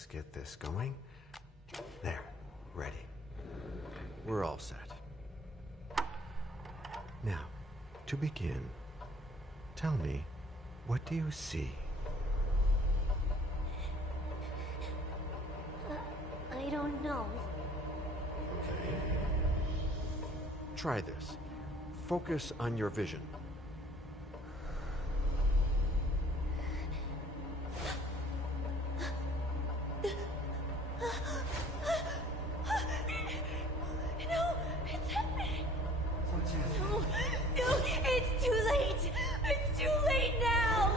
Let's get this going. There, ready. We're all set. Now, to begin, tell me, what do you see? I don't know. Okay. Try this. Focus on your vision. No, it's happening. No, it's too late. It's too late now.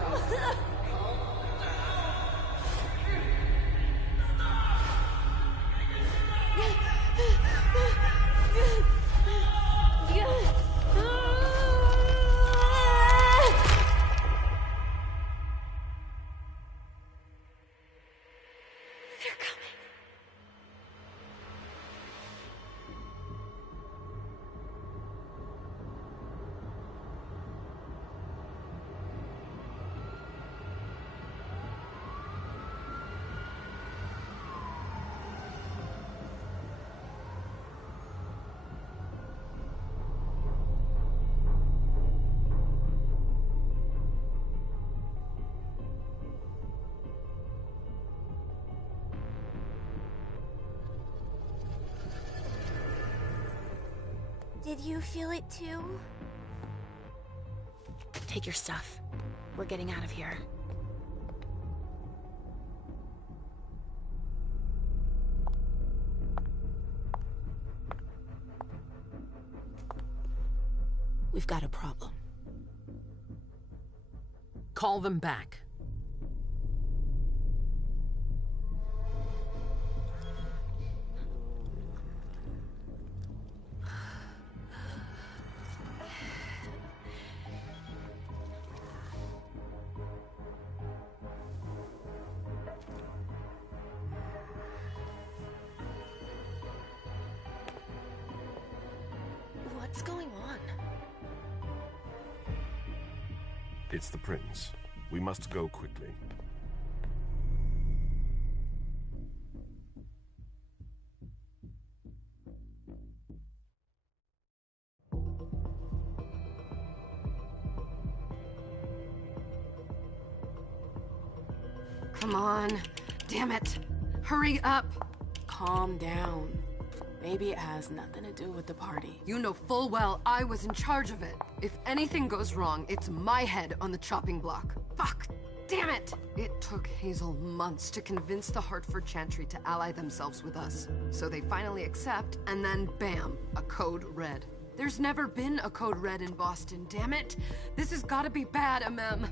They're coming. Did you feel it too? Take your stuff. We're getting out of here. We've got a problem. Call them back. What's going on? It's the prince. We must go quickly. Come on. Damn it. Hurry up. Calm down. Maybe it has nothing to do with the party. You know full well I was in charge of it. If anything goes wrong, it's my head on the chopping block. Fuck! Damn it! It took Hazel months to convince the Hartford Chantry to ally themselves with us. So they finally accept, and then bam, a code red. There's never been a code red in Boston, damn it! This has gotta be bad, MM.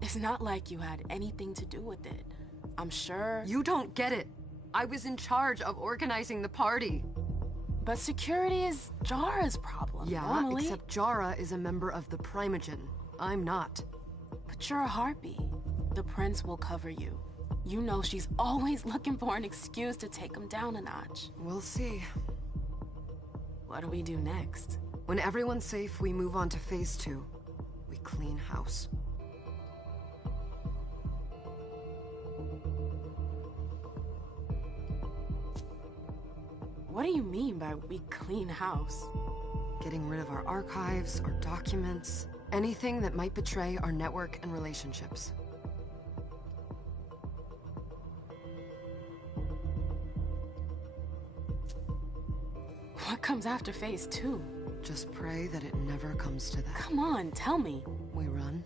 It's not like you had anything to do with it. I'm sure... You don't get it. I was in charge of organizing the party. But security is Jara's problem, Yeah, normally. except Jara is a member of the Primogen. I'm not. But you're a harpy. The prince will cover you. You know she's always looking for an excuse to take him down a notch. We'll see. What do we do next? When everyone's safe, we move on to phase 2. We clean house. What do you mean by we clean house? Getting rid of our archives, our documents, anything that might betray our network and relationships. What comes after phase 2? Just pray that it never comes to that. Come on, tell me. We run,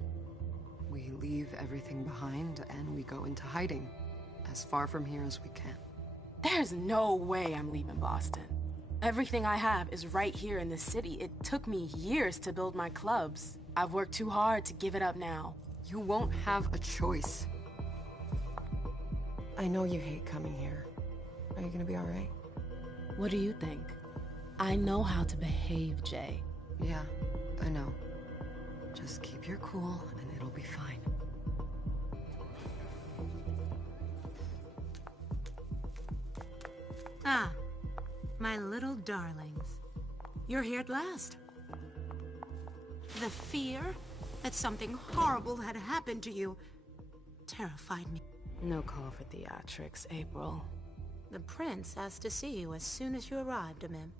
we leave everything behind, and we go into hiding. As far from here as we can. There's no way I'm leaving Boston. Everything I have is right here in the city. It took me years to build my clubs. I've worked too hard to give it up now. You won't have a choice. I know you hate coming here. Are you gonna be alright? What do you think? I know how to behave, Jay. Yeah, I know. Just keep your cool and it'll be fine. Ah, my little darlings. You're here at last. The fear that something horrible had happened to you terrified me. No call for theatrics, April. The prince asked to see you as soon as you arrived, Amim.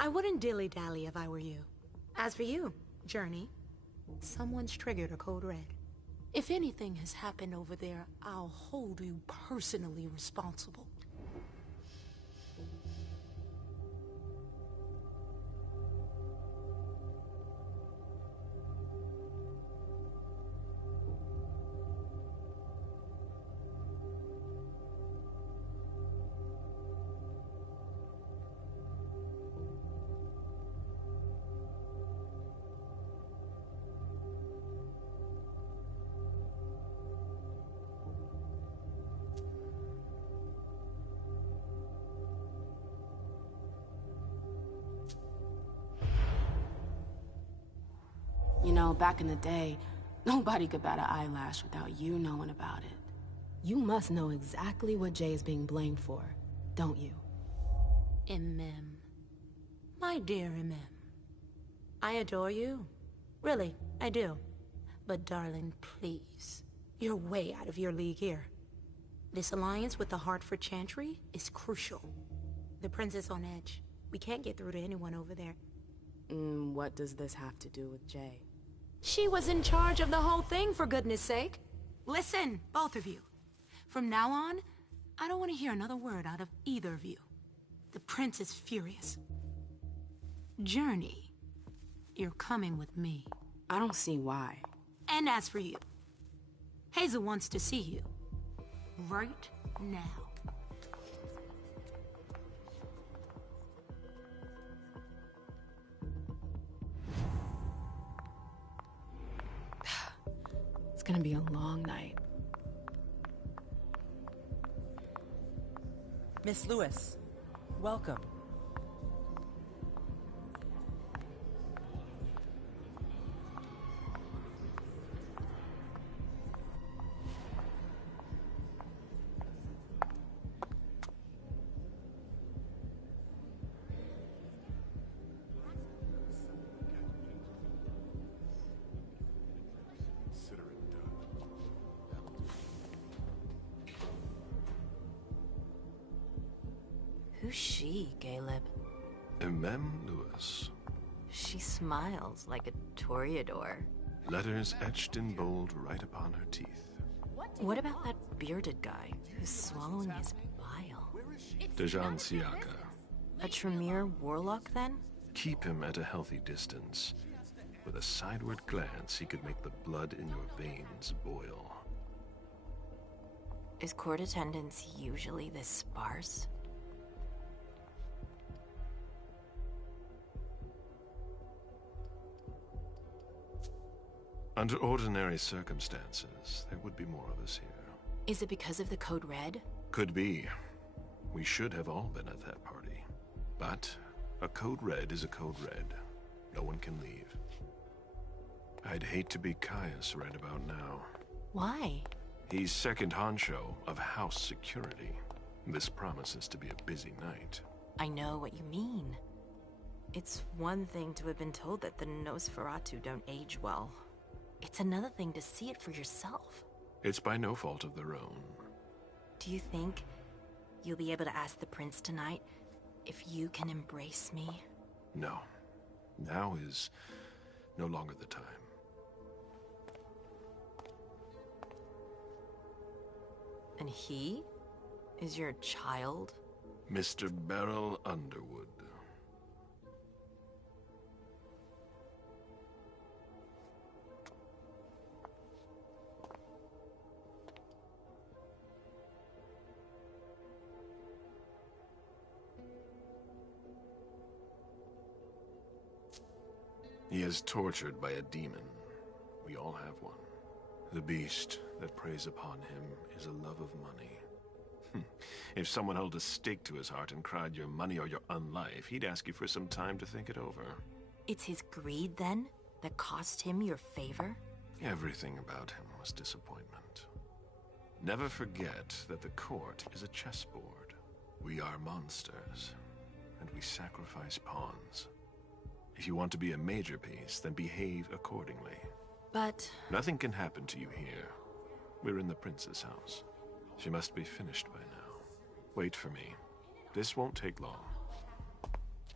I wouldn't dilly-dally if I were you. As for you, Journey, someone's triggered a code red. If anything has happened over there, I'll hold you personally responsible. You know, back in the day, nobody could bat an eyelash without you knowing about it. You must know exactly what Jay is being blamed for, don't you? Imem. My dear Imem. I adore you. Really, I do. But darling, please. You're way out of your league here. This alliance with the Hartford Chantry is crucial. The prince is on edge. We can't get through to anyone over there. What does this have to do with Jay? She was in charge of the whole thing, for goodness sake. Listen, both of you. From now on, I don't want to hear another word out of either of you. The prince is furious. Journey, you're coming with me. I don't see why. And as for you, Hazel wants to see you. Right now. It's gonna be a long night. Miss Lewis, welcome. Who's she, Caleb? Emem Lewis. She smiles like a toreador. Letters etched in bold right upon her teeth. What about that bearded guy who's swallowing his bile? Dejan Siaka. A Tremere warlock, then? Keep him at a healthy distance. With a sideward glance, he could make the blood in your veins boil. Is court attendance usually this sparse? Under ordinary circumstances, there would be more of us here. Is it because of the Code Red? Could be. We should have all been at that party. But a Code Red is a Code Red. No one can leave. I'd hate to be Caius right about now. Why? He's second honcho of house security. This promises to be a busy night. I know what you mean. It's one thing to have been told that the Nosferatu don't age well. It's another thing to see it for yourself. It's by no fault of their own. Do you think you'll be able to ask the prince tonight if you can embrace me? No. Now is no longer the time. And he is your child? Mr. Beryl Underwood. He is tortured by a demon. We all have one. The beast that preys upon him is a love of money. If someone held a stake to his heart and cried your money or your unlife, he'd ask you for some time to think it over. It's his greed, then, that cost him your favor? Everything about him was disappointment. Never forget that the court is a chessboard. We are monsters, and we sacrifice pawns. If you want to be a major piece, then behave accordingly. But... Nothing can happen to you here. We're in the prince's house. She must be finished by now. Wait for me. This won't take long.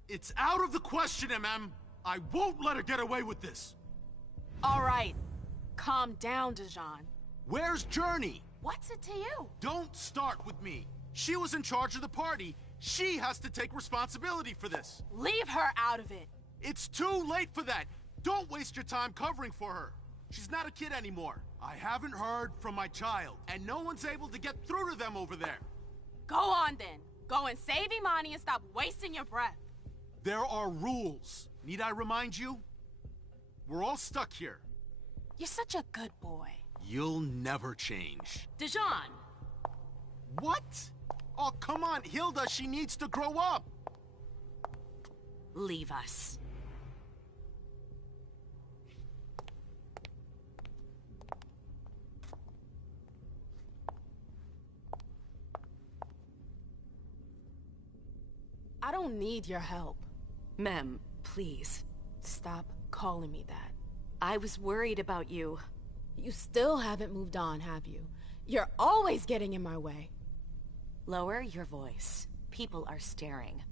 It's out of the question, MM! I won't let her get away with this! All right. Calm down, Dijon. Where's Journey? What's it to you? Don't start with me. She was in charge of the party. She has to take responsibility for this. Leave her out of it. It's too late for that. Don't waste your time covering for her. She's not a kid anymore. I haven't heard from my child, and no one's able to get through to them over there. Go on, then. Go and save Imani and stop wasting your breath. There are rules. Need I remind you? We're all stuck here. You're such a good boy. You'll never change. Dijon! What? Oh, come on, Hilda, she needs to grow up. Leave us. I don't need your help. Mem, please. Stop calling me that. I was worried about you. You still haven't moved on, have you? You're always getting in my way. Lower your voice. People are staring.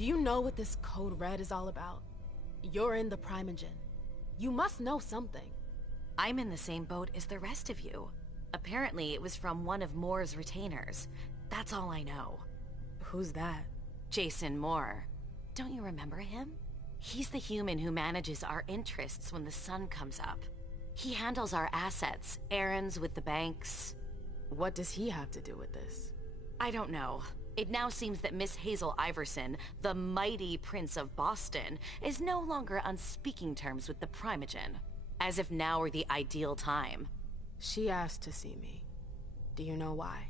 Do you know what this Code Red is all about? You're in the Primogen. You must know something. I'm in the same boat as the rest of you. Apparently, it was from one of Moore's retainers. That's all I know. Who's that? Jason Moore. Don't you remember him? He's the human who manages our interests when the sun comes up. He handles our assets, errands with the banks. What does he have to do with this? I don't know. It now seems that Miss Hazel Iverson, the mighty Prince of Boston, is no longer on speaking terms with the Primogen. As if now were the ideal time. She asked to see me. Do you know why?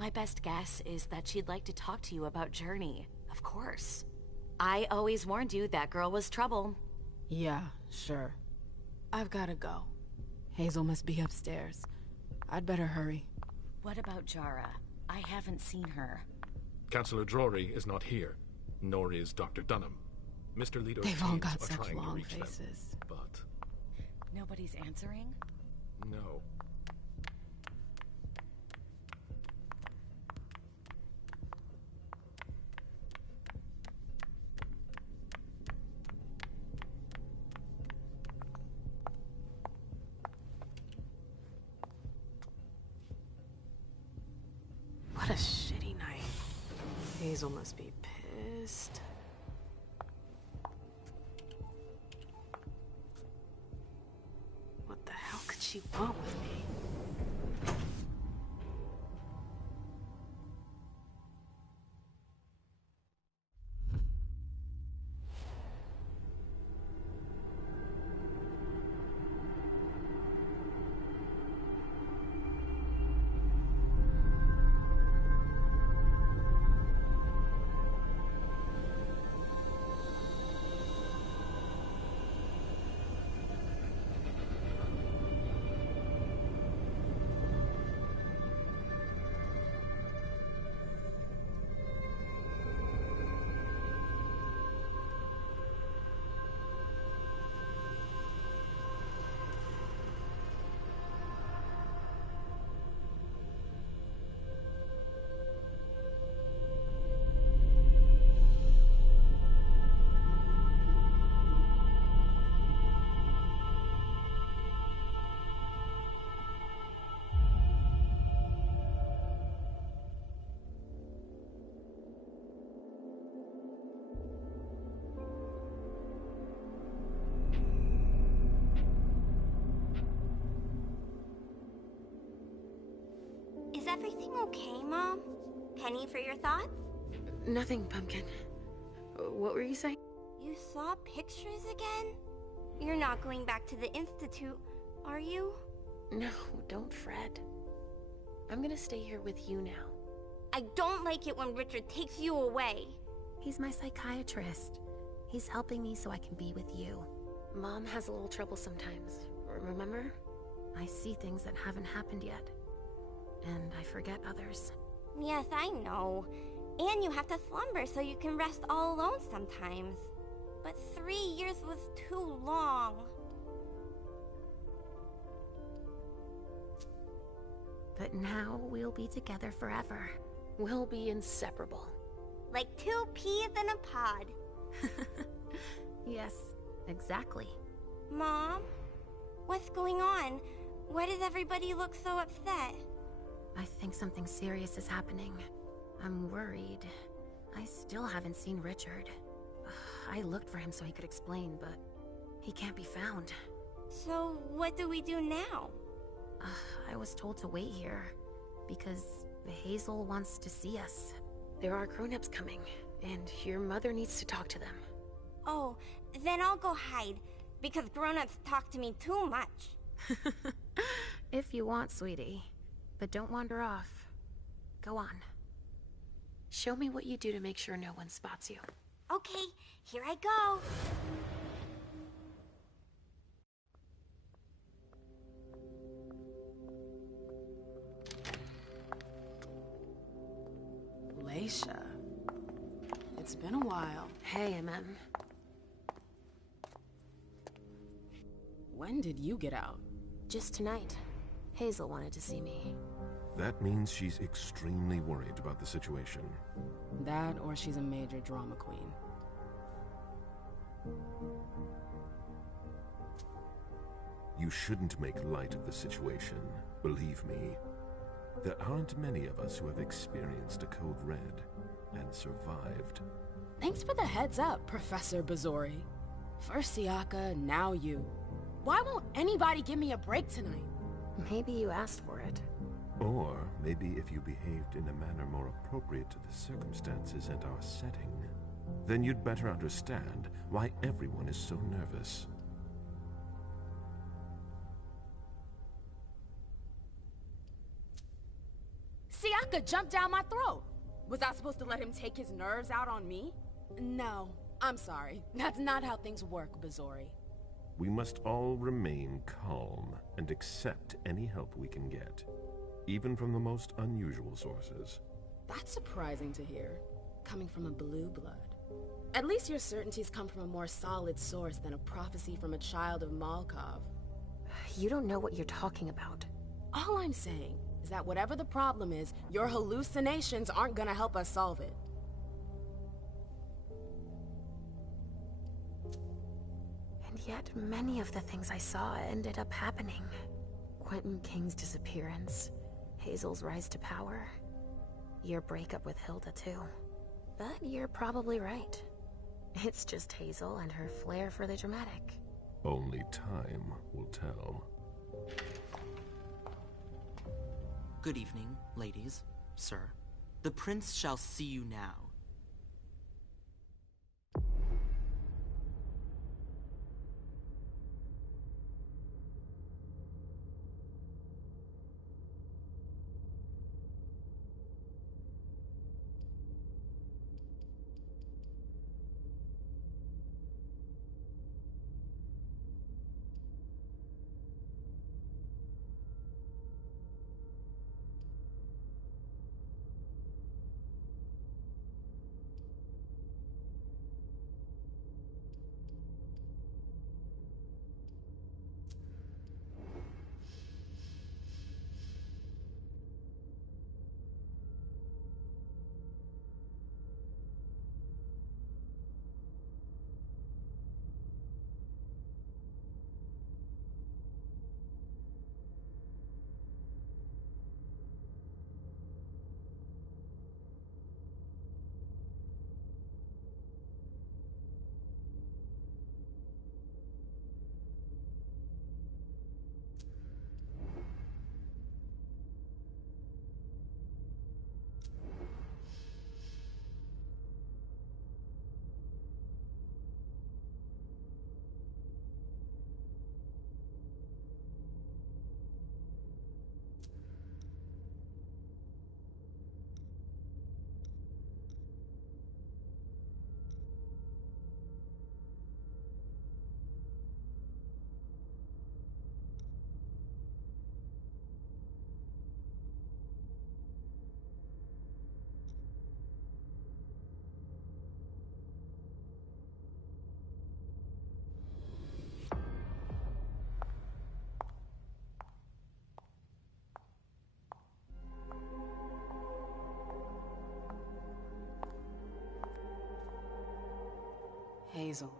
My best guess is that she'd like to talk to you about Journey, of course. I always warned you that girl was trouble. Yeah, sure. I've gotta go. Hazel must be upstairs. I'd better hurry. What about Jara? I haven't seen her. Councillor Drury is not here, nor is Dr. Dunham. Mr. Leto's They've all teams got are such trying to long reach faces. them, but Nobody's answering? no. What a shitty night. Hazel must be pissed. What the hell could she want with me? okay, Mom? Penny for your thoughts? Nothing, Pumpkin. What were you saying? You saw pictures again? You're not going back to the Institute, are you? No, don't fret. I'm gonna stay here with you now. I don't like it when Richard takes you away. He's my psychiatrist. He's helping me so I can be with you. Mom has a little trouble sometimes, remember? I see things that haven't happened yet. And I forget others. Yes, I know. And you have to slumber so you can rest all alone sometimes. But 3 years was too long. But now we'll be together forever. We'll be inseparable. Like 2 peas in a pod. Yes, exactly. Mom? What's going on? Why does everybody look so upset? I think something serious is happening. I'm worried. I still haven't seen Richard. I looked for him so he could explain, but he can't be found. So what do we do now? I was told to wait here, because Hazel wants to see us. There are grown-ups coming, and your mother needs to talk to them. Oh, then I'll go hide, because grown-ups talk to me too much. If you want, sweetie. But don't wander off. Go on. Show me what you do to make sure no one spots you. Okay, here I go. Leisha. It's been a while. Hey, MM. When did you get out? Just tonight. Hazel wanted to see me. That means she's extremely worried about the situation. That, or she's a major drama queen. You shouldn't make light of the situation, believe me. There aren't many of us who have experienced a Code Red and survived. Thanks for the heads up, Professor Bazori. First Siaka, now you. Why won't anybody give me a break tonight? Maybe you asked for it. Or maybe if you behaved in a manner more appropriate to the circumstances and our setting, then you'd better understand why everyone is so nervous. Siaka jumped down my throat. Was I supposed to let him take his nerves out on me? No, I'm sorry. That's not how things work, Bazori. We must all remain calm and accept any help we can get, even from the most unusual sources. That's surprising to hear, coming from a blue blood. At least your certainties come from a more solid source than a prophecy from a child of Malkov. You don't know what you're talking about. All I'm saying is that whatever the problem is, your hallucinations aren't gonna help us solve it. And yet, many of the things I saw ended up happening. Quentin King's disappearance, Hazel's rise to power, your breakup with Hilda too. But you're probably right. It's just Hazel and her flair for the dramatic. Only time will tell. Good evening, ladies, sir. The prince shall see you now. Hazel.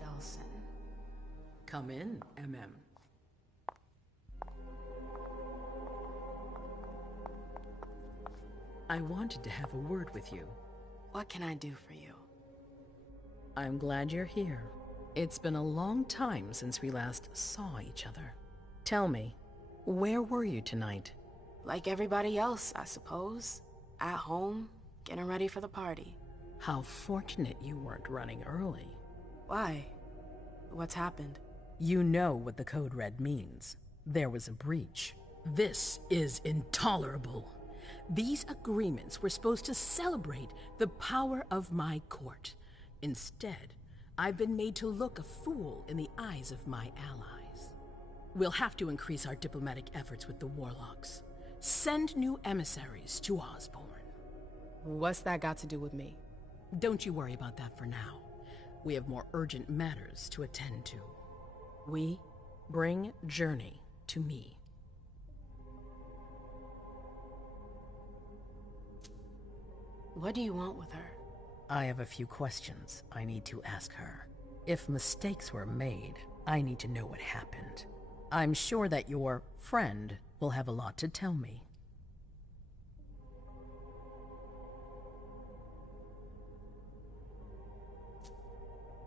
Delsin. Come in, MM. I wanted to have a word with you. What can I do for you? I'm glad you're here. It's been a long time since we last saw each other. Tell me, where were you tonight? Like everybody else, I suppose. At home, getting ready for the party. How fortunate you weren't running early. Why? What's happened? You know what the Code Red means. There was a breach. This is intolerable. These agreements were supposed to celebrate the power of my court. Instead, I've been made to look a fool in the eyes of my allies. We'll have to increase our diplomatic efforts with the Warlocks. Send new emissaries to Osborne. What's that got to do with me? Don't you worry about that for now. We have more urgent matters to attend to. We bring Journey to me. What do you want with her? I have a few questions I need to ask her. If mistakes were made, I need to know what happened. I'm sure that your friend will have a lot to tell me.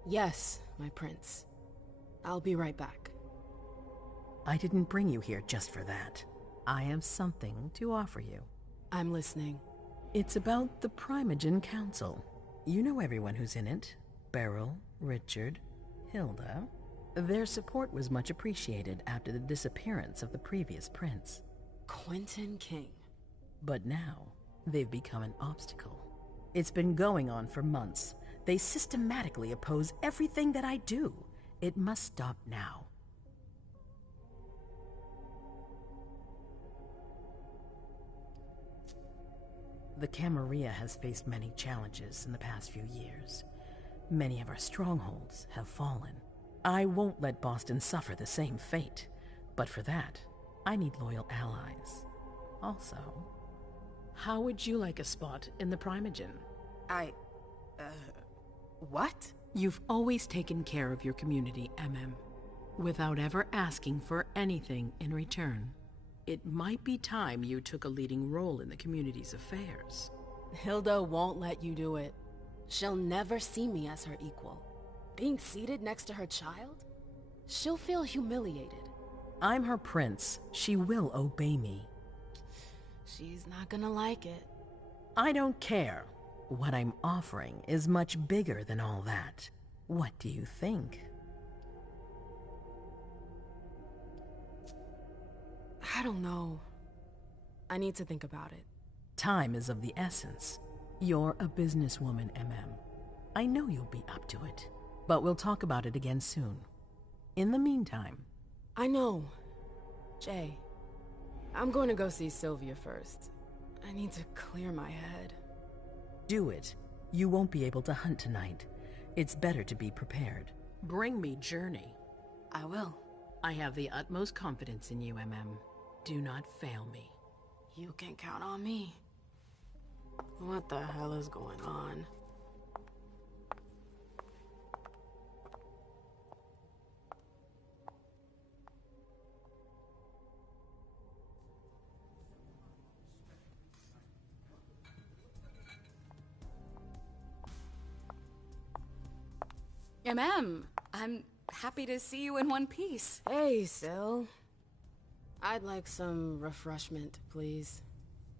Yes, my prince. I'll be right back. I didn't bring you here just for that. I have something to offer you. I'm listening. It's about the Primogen Council. You know everyone who's in it. Beryl, Richard, Hilda. Their support was much appreciated after the disappearance of the previous prince. Quentin King. But now, they've become an obstacle. It's been going on for months. They systematically oppose everything that I do. It must stop now. The Camarilla has faced many challenges in the past few years. Many of our strongholds have fallen. I won't let Boston suffer the same fate. But for that, I need loyal allies. Also, how would you like a spot in the Primogen? What? You've always taken care of your community, MM, without ever asking for anything in return. It might be time you took a leading role in the community's affairs. Hilda won't let you do it. She'll never see me as her equal. Being seated next to her child? She'll feel humiliated. I'm her prince. She will obey me. She's not gonna like it. I don't care. What I'm offering is much bigger than all that. What do you think? I don't know. I need to think about it. Time is of the essence. You're a businesswoman, MM. I know you'll be up to it. But we'll talk about it again soon. In the meantime... I know. Jay, I'm going to go see Sylvia first. I need to clear my head. Do it. You won't be able to hunt tonight. It's better to be prepared. Bring me Journey. I will. I have the utmost confidence in you, MM. Do not fail me. You can count on me. What the hell is going on? I'm happy to see you in one piece. Hey, Syl. I'd like some refreshment, please.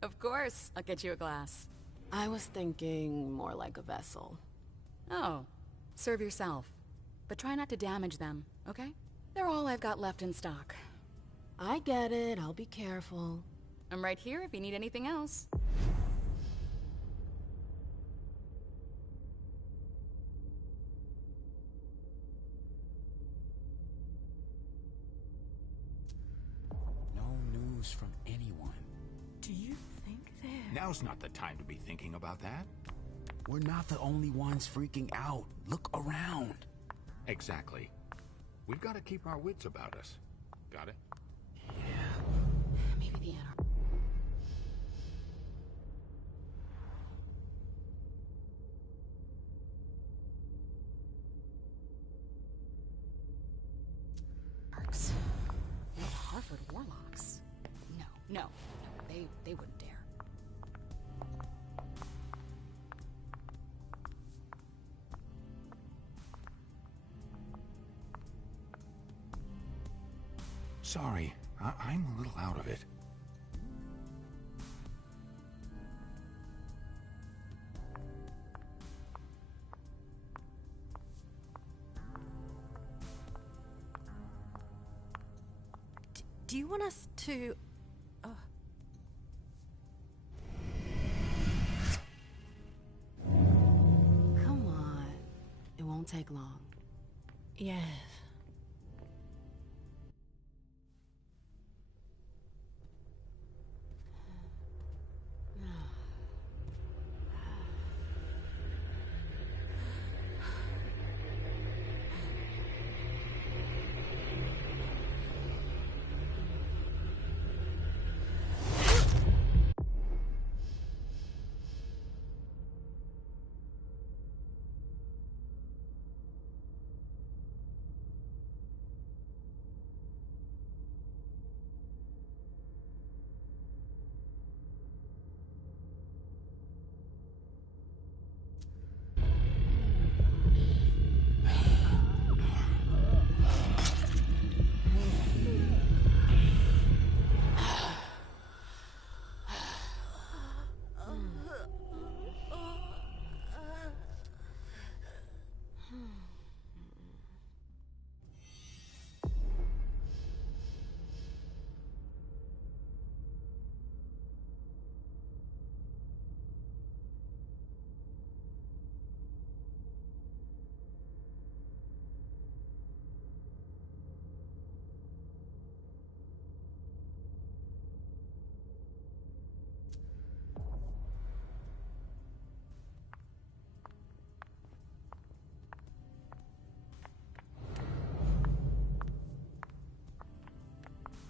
Of course, I'll get you a glass. I was thinking more like a vessel. Oh, serve yourself. But try not to damage them, okay? They're all I've got left in stock. I get it, I'll be careful. I'm right here if you need anything else. From anyone. Do you think that... Now's not the time to be thinking about that. We're not the only ones freaking out. Look around. Exactly. We've got to keep our wits about us. Got it? Maybe the Relax. No, they wouldn't dare. Sorry, I'm a little out of it. Do you want us to... Come on. It won't take long. Yes.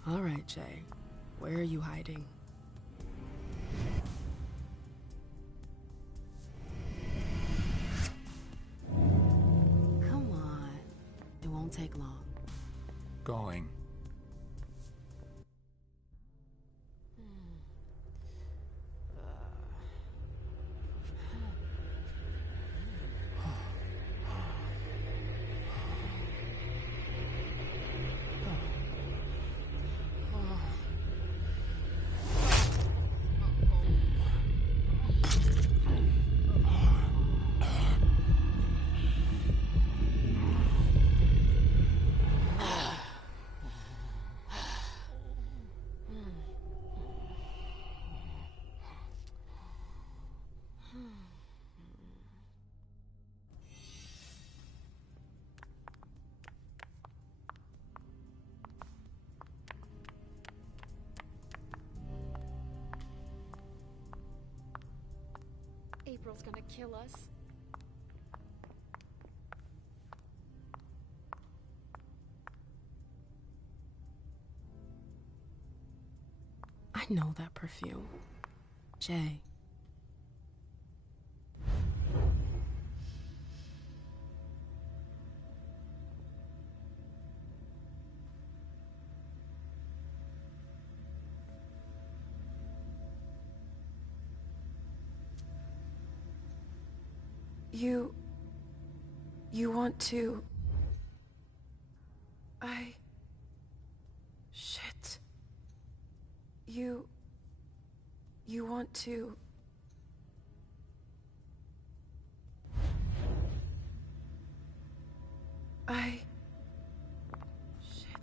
All right, Jay. Where are you hiding? Come on. It won't take long. Going. April's gonna kill us. I know that perfume. Jay. You want to... Shit. You want to... Shit.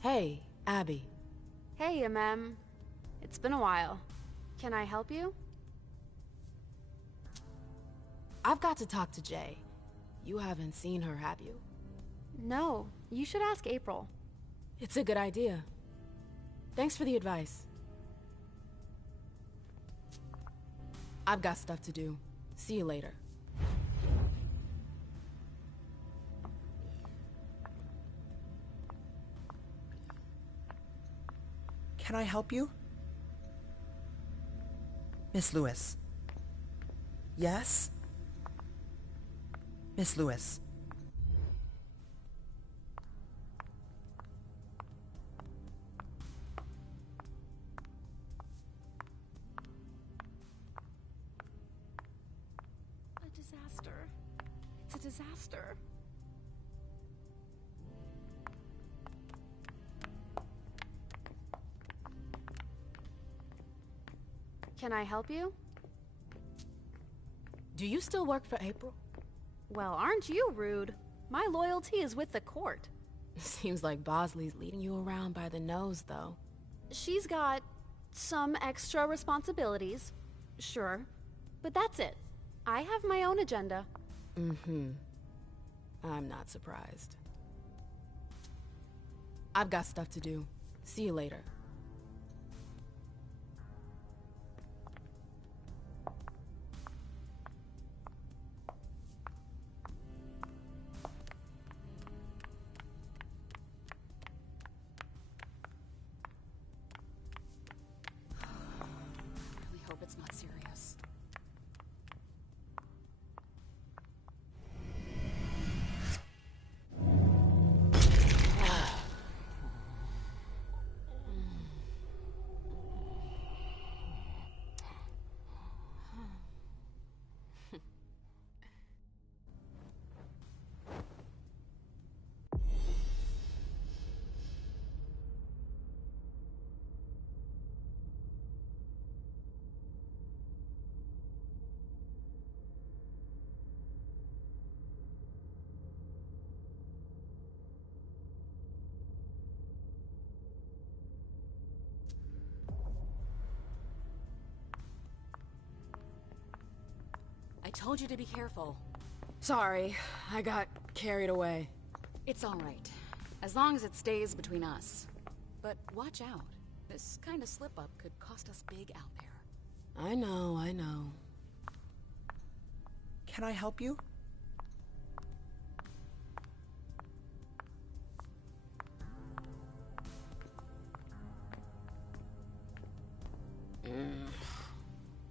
Hey, Abby. Hey, Mem. It's been a while. Can I help you? I've got to talk to Jay. You haven't seen her, have you? No, you should ask April. It's a good idea. Thanks for the advice. I've got stuff to do. See you later. Can I help you? Miss Lewis. Yes? Miss Lewis. A disaster. It's a disaster. Can I help you? Do you still work for April? Well, aren't you rude? My loyalty is with the court. Seems like Bosley's leading you around by the nose, though. She's got some extra responsibilities, sure, but that's it. I have my own agenda. Mm-hmm. I'm not surprised. I've got stuff to do. See you later. Hope it's not serious. I told you to be careful. Sorry, I got carried away. It's all right, as long as it stays between us. But watch out. This kind of slip-up could cost us big out there. I know, I know. Can I help you?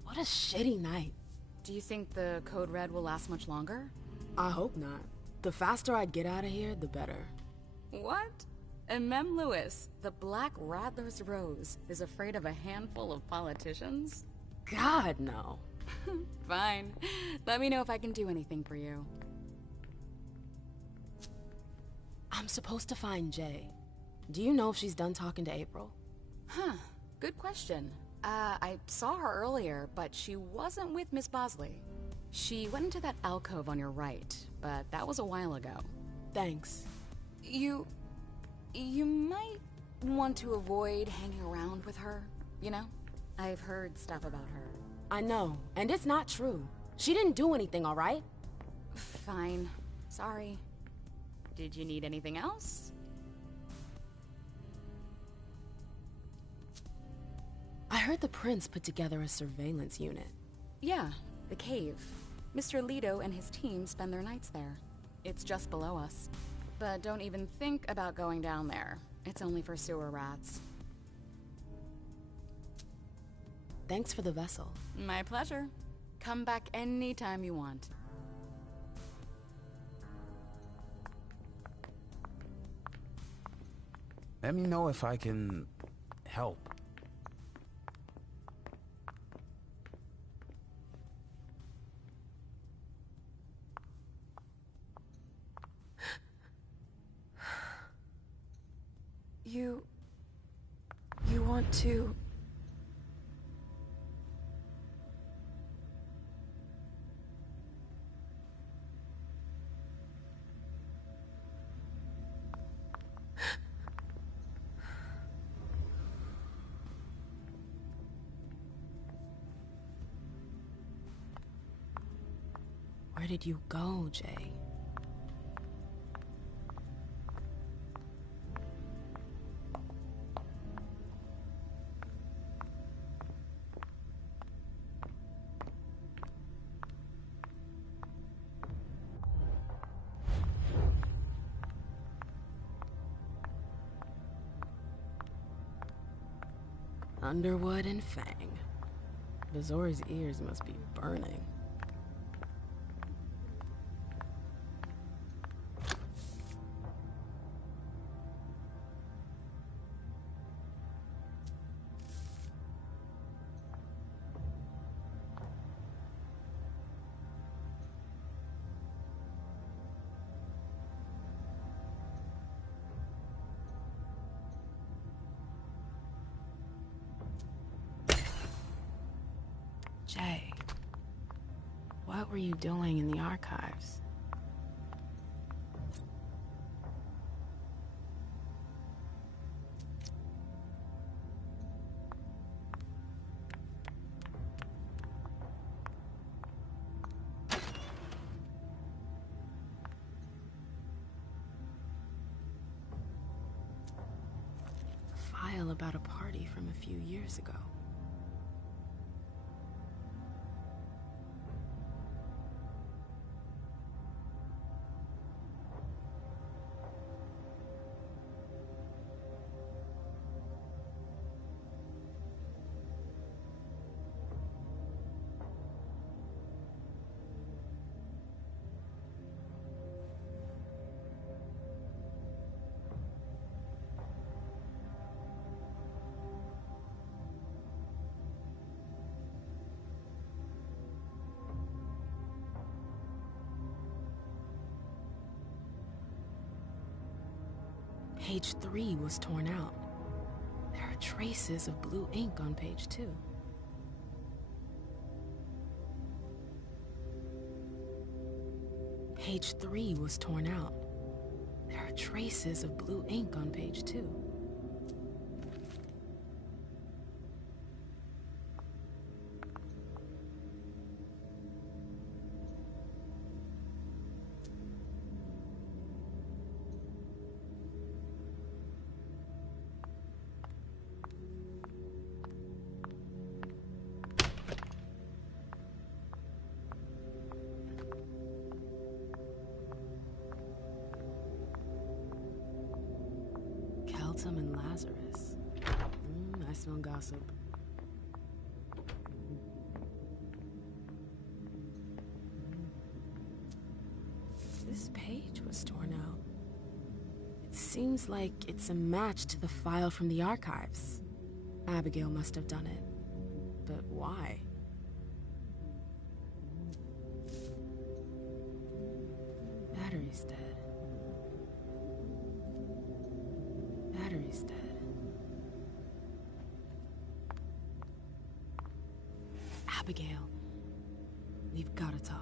What a shitty night. Do you think the Code Red will last much longer? I hope not. The faster I get out of here, the better. What? And Mem Lewis, the Black Rattler's Rose, is afraid of a handful of politicians? God, no. Fine. Let me know if I can do anything for you. I'm supposed to find Jay. Do you know if she's done talking to April? Huh. Good question. I saw her earlier, but she wasn't with Miss Bosley. She went into that alcove on your right, but that was a while ago. Thanks. You might want to avoid hanging around with her, you know? I've heard stuff about her. I know, and it's not true. She didn't do anything, all right? Fine. Sorry. Did you need anything else? I heard the prince put together a surveillance unit. Yeah, the cave. Mr. Leto and his team spend their nights there. It's just below us. But don't even think about going down there. It's only for sewer rats. Thanks for the vessel. My pleasure. Come back anytime you want. Let me know if I can help. You want to... Where did you go, Jay? Underwood and Fang. Bazor's ears must be burning. Jay, what were you doing in the archives? A file about a party from a few years ago. Page 3 was torn out. There are traces of blue ink on page 2. Page 3 was torn out. There are traces of blue ink on page 2. Keltum and Lazarus. I smell gossip. This page was torn out. It seems like it's a match to the file from the archives. Abigail must have done it. But why? Battery's dead. Battery's dead. Abigail, we've got to talk.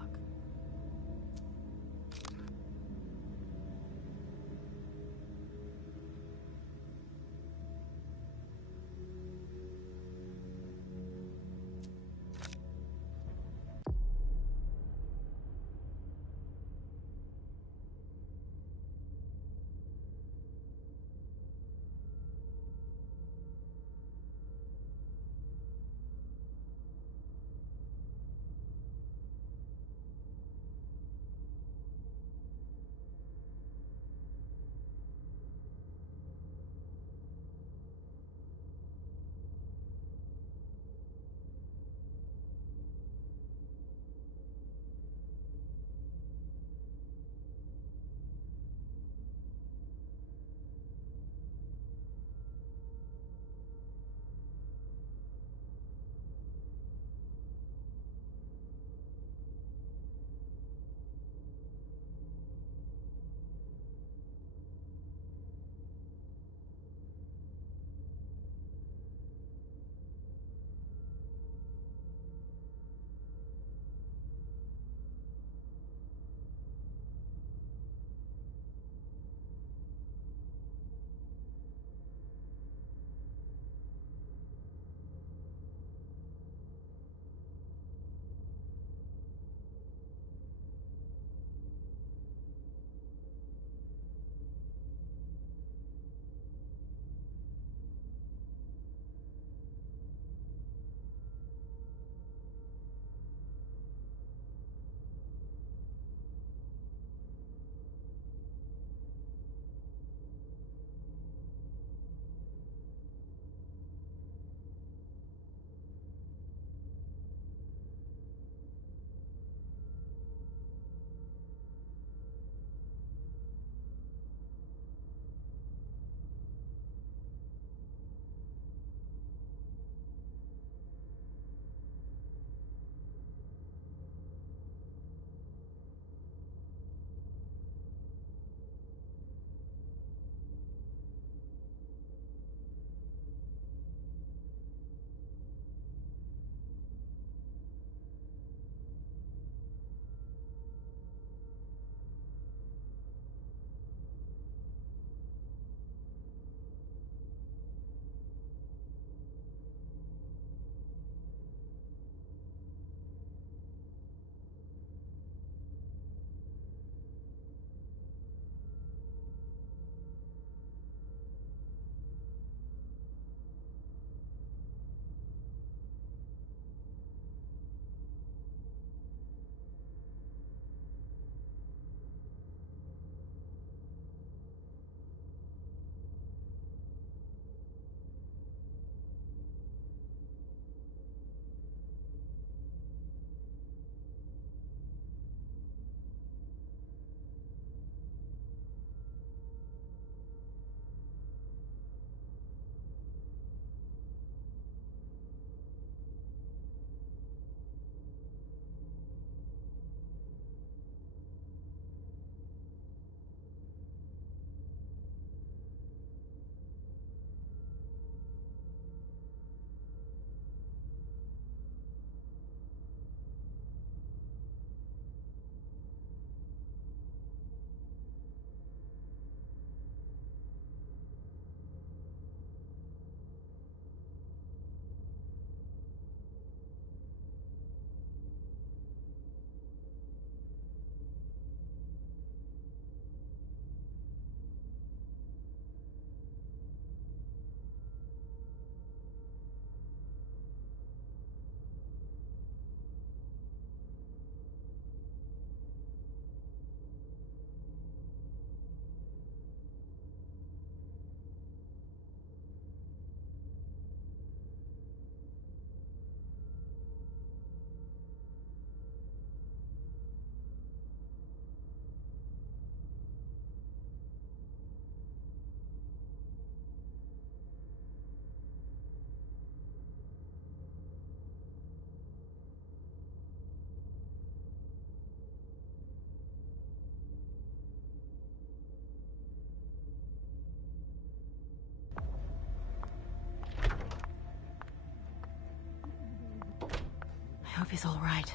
he's all right.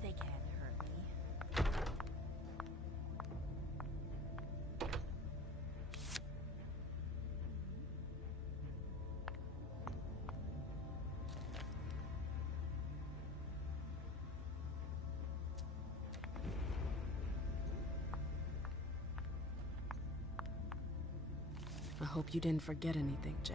They can't hurt me. I hope you didn't forget anything, Jay.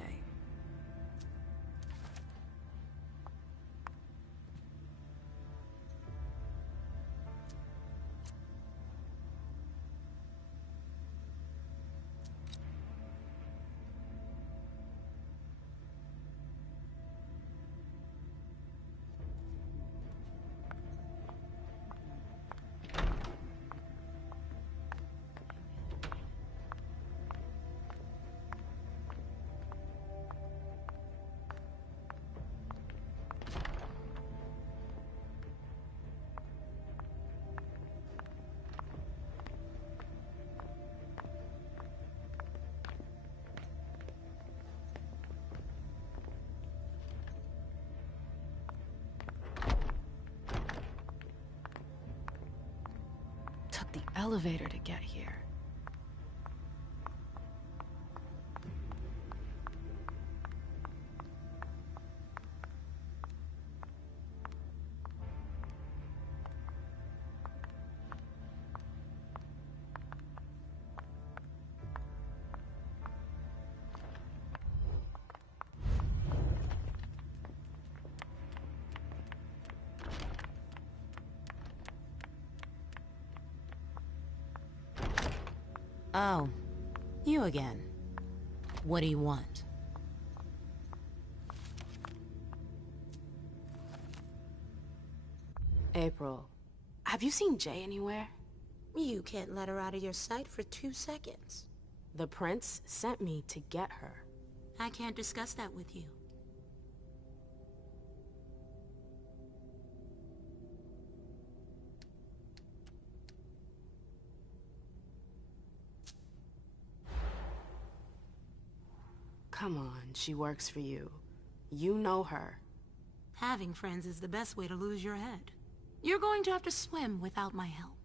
Took the elevator to get here. Oh, you again. What do you want? April, have you seen Jay anywhere? You can't let her out of your sight for 2 seconds. The prince sent me to get her. I can't discuss that with you. Come on, she works for you. You know her. Having friends is the best way to lose your head. You're going to have to swim without my help.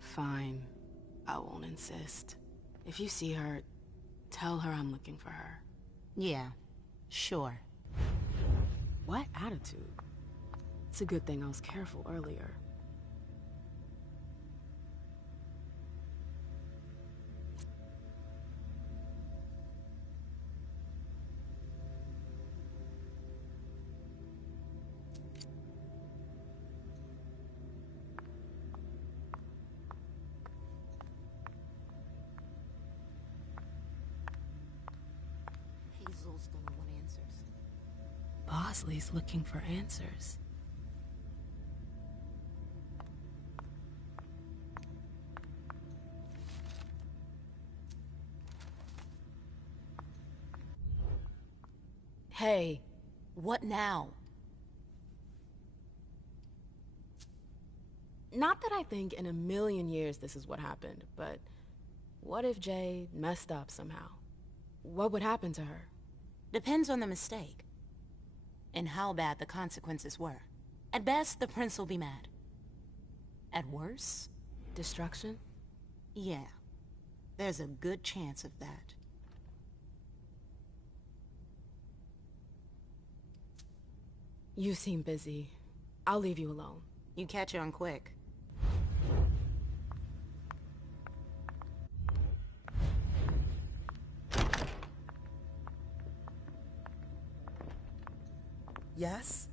Fine. I won't insist. If you see her, tell her I'm looking for her. Yeah, sure. What attitude? It's a good thing I was careful earlier. Hazel's gonna want answers. Bosley's looking for answers. Hey, what now? Not that I think in a million years this is what happened, but what if Jay messed up somehow? What would happen to her? Depends on the mistake. And how bad the consequences were. At best, the prince will be mad. At worst, destruction? Yeah. There's a good chance of that. You seem busy. I'll leave you alone. You catch on quick. Yes?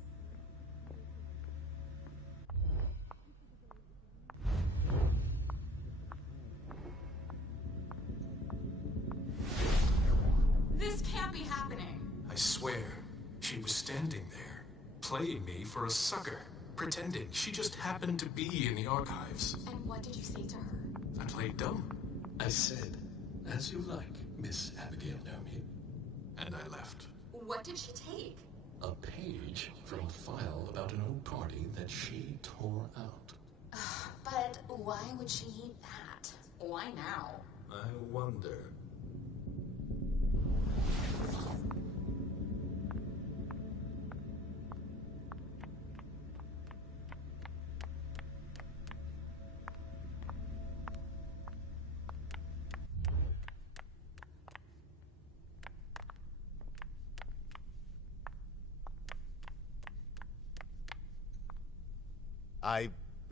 This can't be happening. I swear, she was standing there, playing me for a sucker, pretending she just happened to be in the archives. And what did you say to her? I played dumb. I said, As you like, Miss Abigail Naomi. And I left. What did she take? A page from a file about an old party that she tore out. But why would she need that? Why now? I wonder.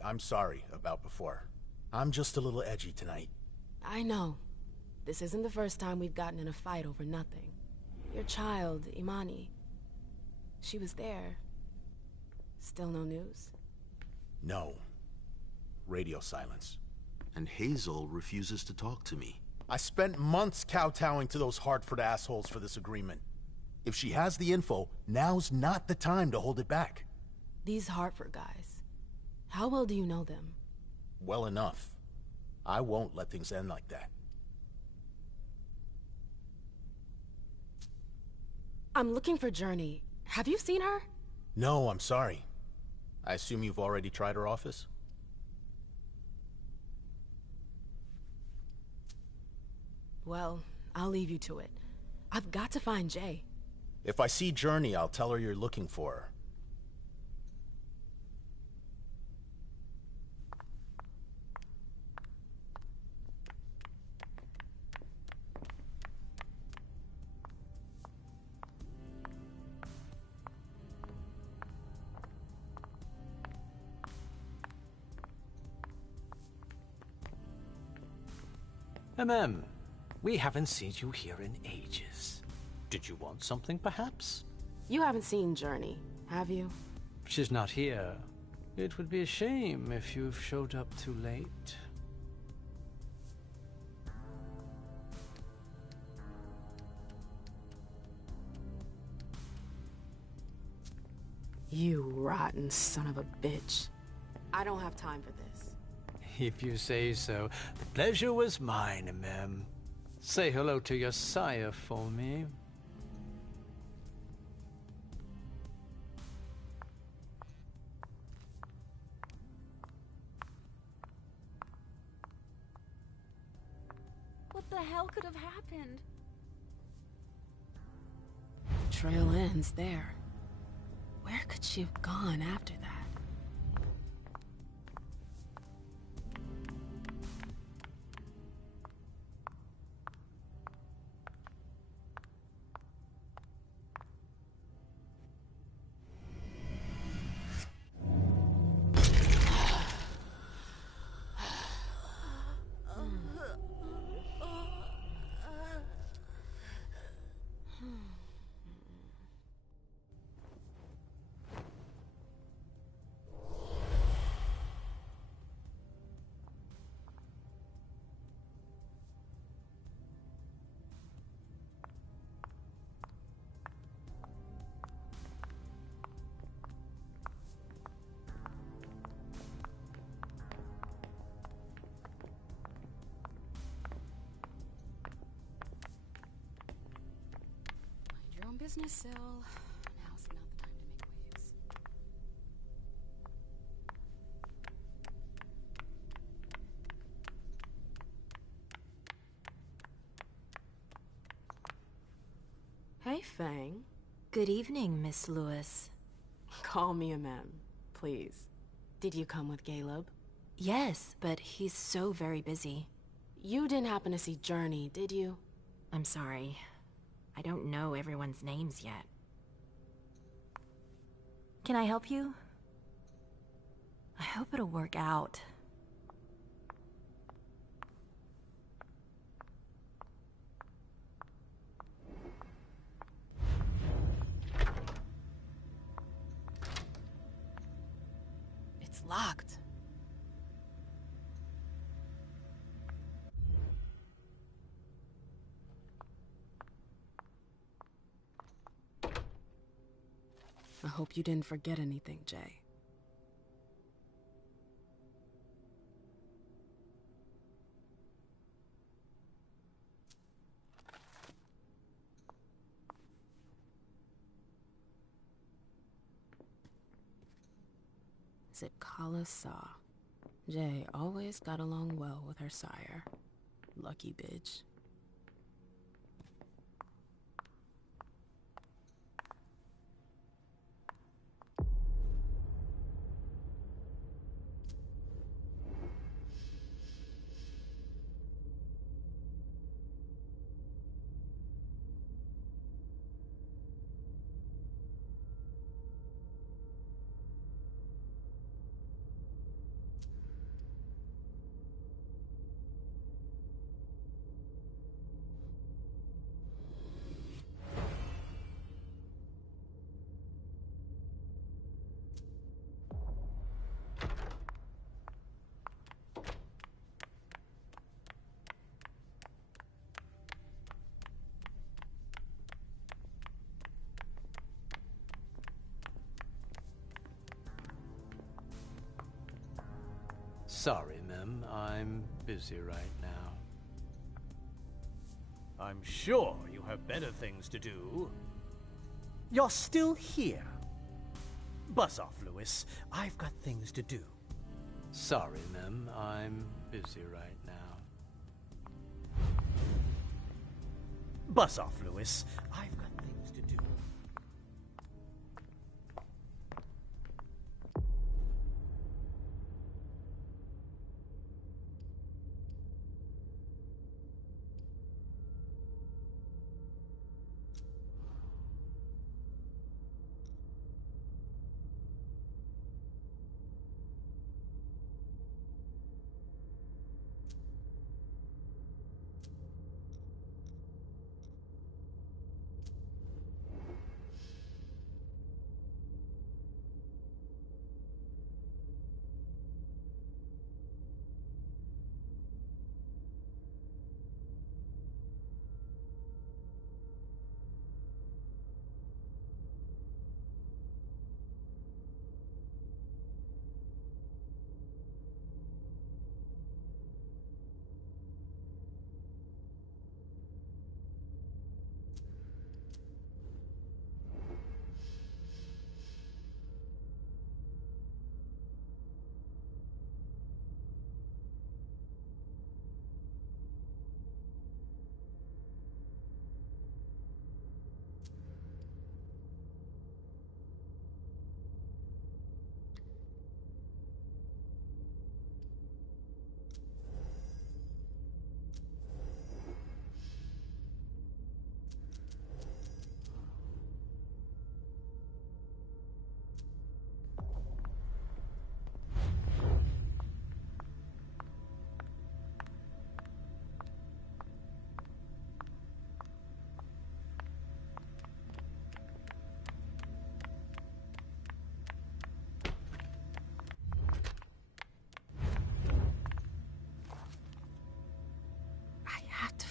I'm sorry about before. I'm just a little edgy tonight. I know. This isn't the first time we've gotten in a fight over nothing. Your child, Imani. She was there. Still no news? No. Radio silence. And Hazel refuses to talk to me. I spent months kowtowing to those Hartford assholes for this agreement. If she has the info, now's not the time to hold it back. These Hartford guys. How well do you know them? Well enough. I won't let things end like that. I'm looking for Journey. Have you seen her? No, I'm sorry. I assume you've already tried her office? Well, I'll leave you to it. I've got to find Jay. If I see Journey, I'll tell her you're looking for her. We haven't seen you here in ages. Did you want something, perhaps? You haven't seen Journey, have you? She's not here. It would be a shame if you've showed up too late. You rotten son of a bitch. I don't have time for this. If you say so. The pleasure was mine, Mem. Say hello to your sire for me. What the hell could have happened? Trail ends there. Where could she have gone after that? Business, Syl. Now's not the time to make waves. Hey, Fang. Good evening, Miss Lewis. Call me a ma'am, please. Did you come with Caleb? Yes, but he's so very busy. You didn't happen to see Journey, did you? I'm sorry. I don't know everyone's names yet. Can I help you? I hope it'll work out. It's locked. I hope you didn't forget anything, Jay. That's it, Kala saw. Jay always got along well with her sire. Lucky bitch. Sorry, Mem. I'm busy right now. I'm sure you have better things to do. You're still here. Buzz off, Lewis. I've got things to do. Sorry, Mem. I'm busy right now. Buzz off, Lewis. I've got things to do.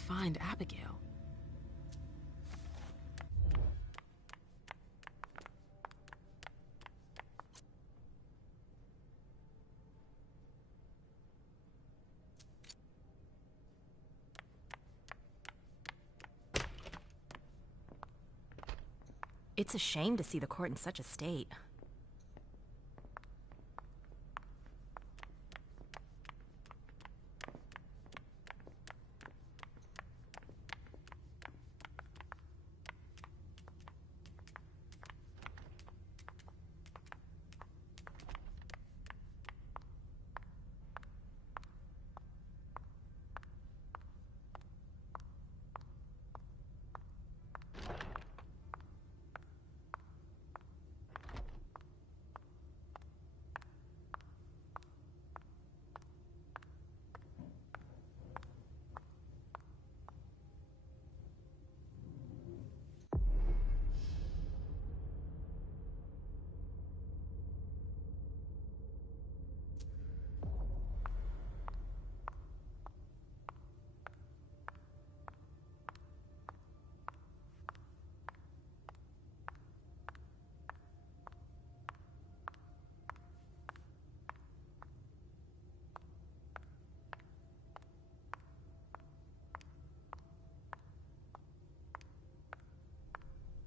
Find Abigail. It's a shame to see the court in such a state.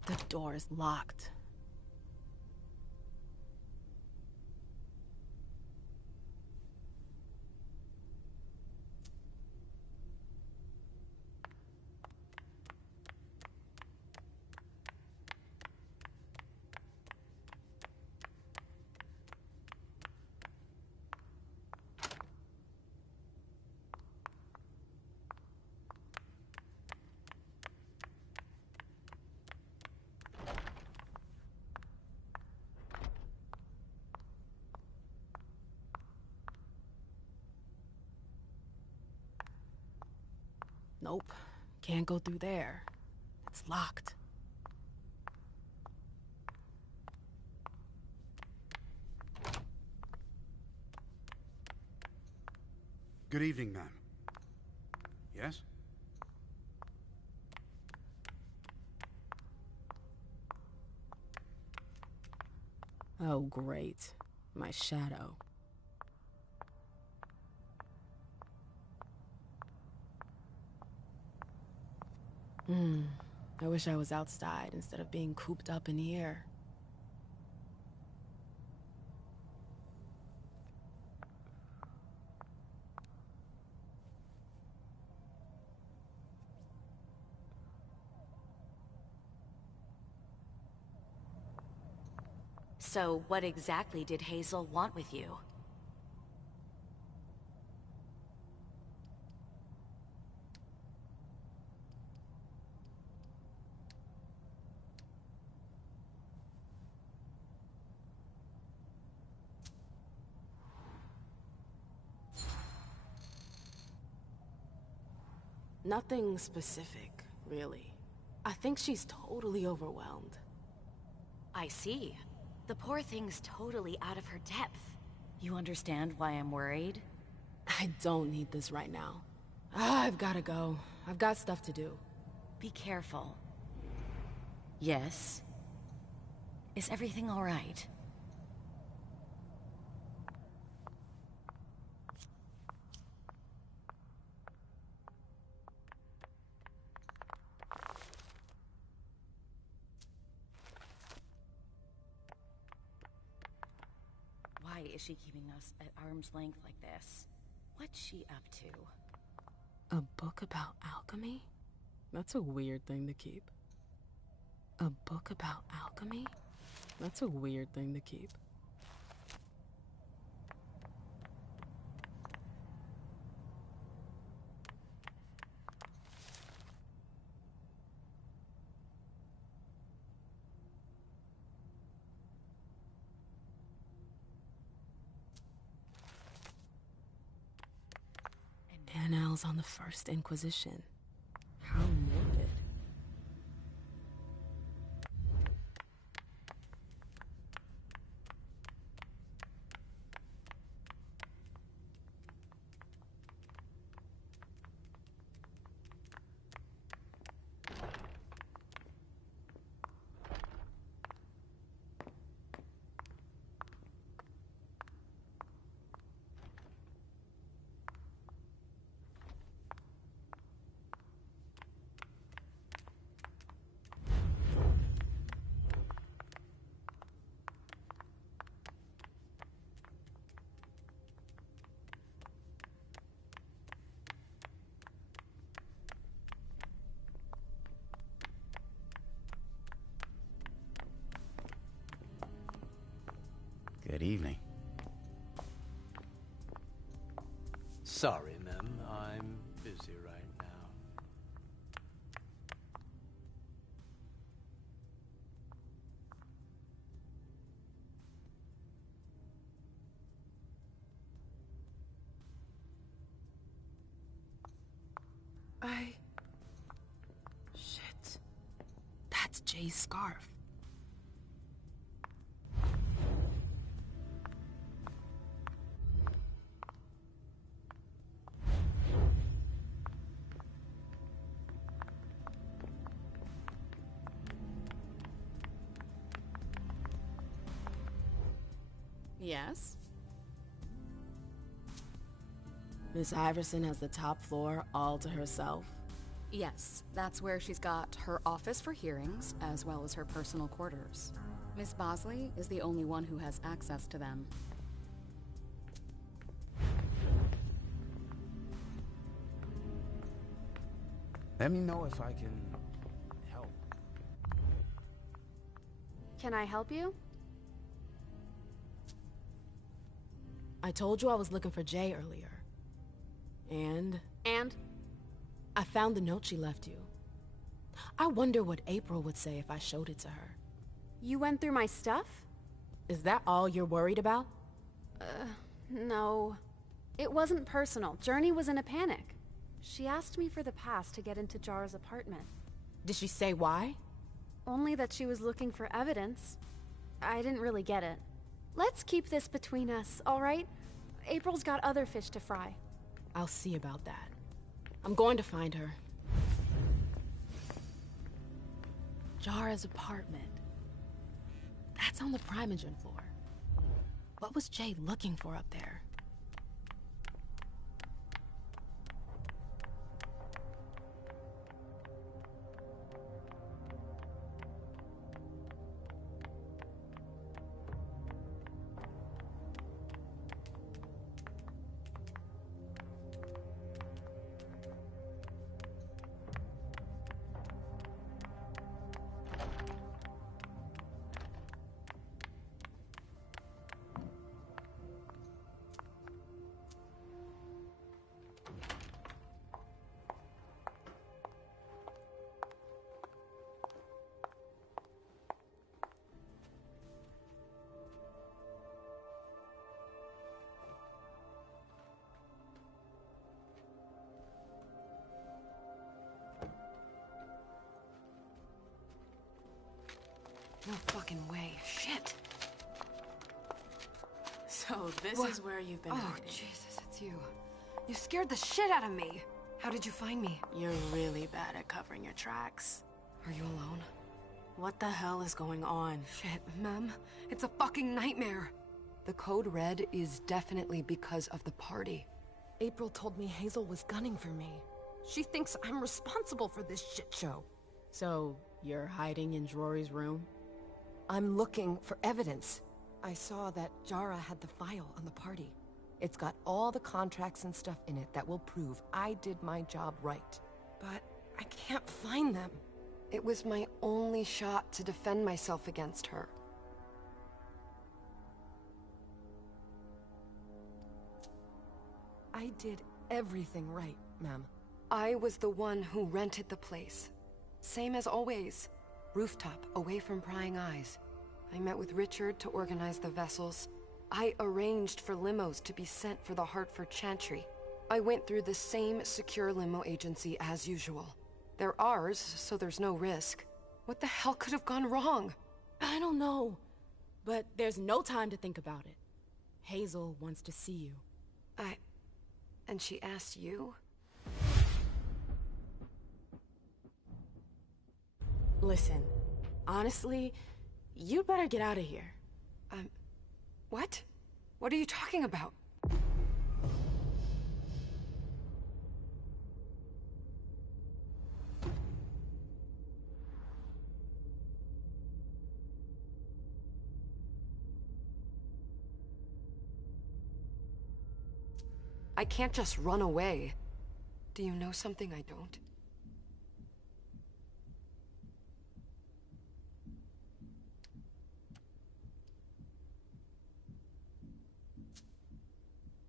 The door is locked. Nope. Can't go through there. It's locked. Good evening, ma'am. Yes? Oh, great. My shadow. I wish I was outside instead of being cooped up in here. So, what exactly did Hazel want with you? Nothing specific, really. I think she's totally overwhelmed. I see. The poor thing's totally out of her depth. You understand why I'm worried? I don't need this right now. I've gotta go. I've got stuff to do. Be careful. Yes? Is everything all right? Why is she keeping us at arm's length like this? What's she up to? A book about alchemy? That's a weird thing to keep. A book about alchemy? That's a weird thing to keep. Annals on the First Inquisition. How morbid. Good evening. Sorry, Mem. I'm busy right now. Shit. That's Jay's scarf. Yes? Miss Iverson has the top floor all to herself. Yes, that's where she's got her office for hearings, as well as her personal quarters. Miss Bosley is the only one who has access to them. Let me know if I can help. Can I help you? I told you I was looking for Jay earlier. And? And? I found the note she left you. I wonder what April would say if I showed it to her. You went through my stuff? Is that all you're worried about? No. It wasn't personal. Journey was in a panic. She asked me for the pass to get into Jara's apartment. Did she say why? Only that she was looking for evidence. I didn't really get it. Let's keep this between us, alright? April's got other fish to fry. I'll see about that. I'm going to find her. Jara's apartment. That's on the Primogen floor. What was Jay looking for up there? No fucking way. Shit. So this is where you've been hiding. Jesus, it's you. You scared the shit out of me. How did you find me? You're really bad at covering your tracks. Are you alone? What the hell is going on? Shit, Mem. It's a fucking nightmare. The code red is definitely because of the party. April told me Hazel was gunning for me. She thinks I'm responsible for this shit show. So, you're hiding in Rory's room? I'm looking for evidence. I saw that Jara had the file on the party. It's got all the contracts and stuff in it that will prove I did my job right. But I can't find them. It was my only shot to defend myself against her. I did everything right, ma'am. I was the one who rented the place. Same as always. Rooftop, away from prying eyes. I met with Richard to organize the vessels. I arranged for limos to be sent for the Hartford Chantry. I went through the same secure limo agency as usual. They're ours, so there's no risk. What the hell could have gone wrong? I don't know. But there's no time to think about it. Hazel wants to see you. And she asked you? Listen, honestly, you'd better get out of here. What? What are you talking about? I can't just run away. Do you know something I don't?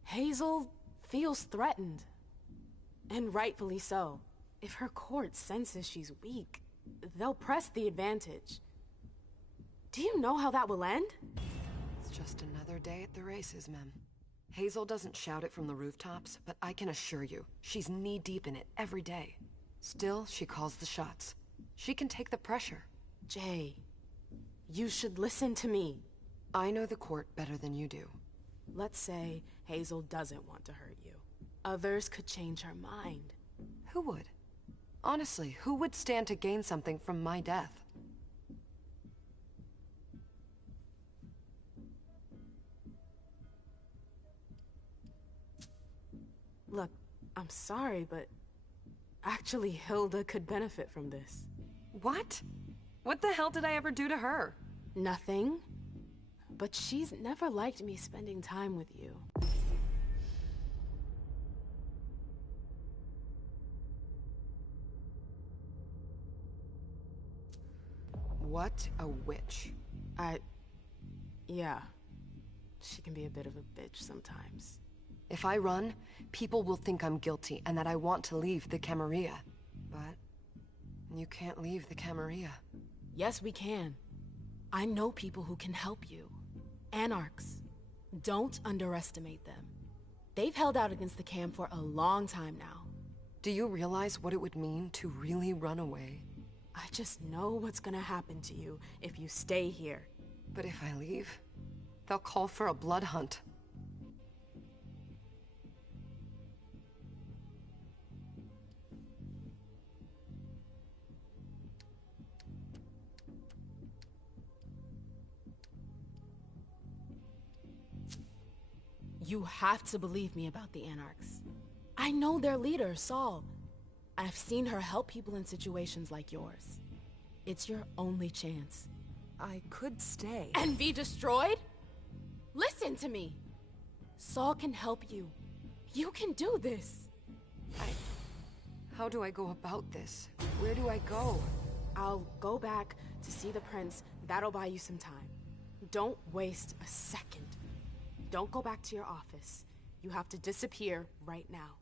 Hazel feels threatened. And rightfully so. If her court senses she's weak, they'll press the advantage. Do you know how that will end? It's just another day at the races, Mem. Hazel doesn't shout it from the rooftops, but I can assure you, she's knee-deep in it every day. Still, she calls the shots. She can take the pressure. Jay, you should listen to me. I know the court better than you do. Let's say Hazel doesn't want to hurt you. Others could change her mind. Who would? Honestly, who would stand to gain something from my death? Look, I'm sorry, but actually Hilda could benefit from this. What? What the hell did I ever do to her? Nothing. But she's never liked me spending time with you. What a witch. Yeah. She can be a bit of a bitch sometimes. If I run, people will think I'm guilty and that I want to leave the Camarilla. But you can't leave the Camarilla. Yes, we can. I know people who can help you. Anarchs. Don't underestimate them. They've held out against the Cam for a long time now. Do you realize what it would mean to really run away? I just know what's gonna happen to you if you stay here. But if I leave, they'll call for a blood hunt. You have to believe me about the Anarchs. I know their leader, Saul. I've seen her help people in situations like yours. It's your only chance. I could stay. And be destroyed? Listen to me. Saul can help you. You can do this. How do I go about this? Where do I go? I'll go back to see the prince. That'll buy you some time. Don't waste a second. Don't go back to your office. You have to disappear right now.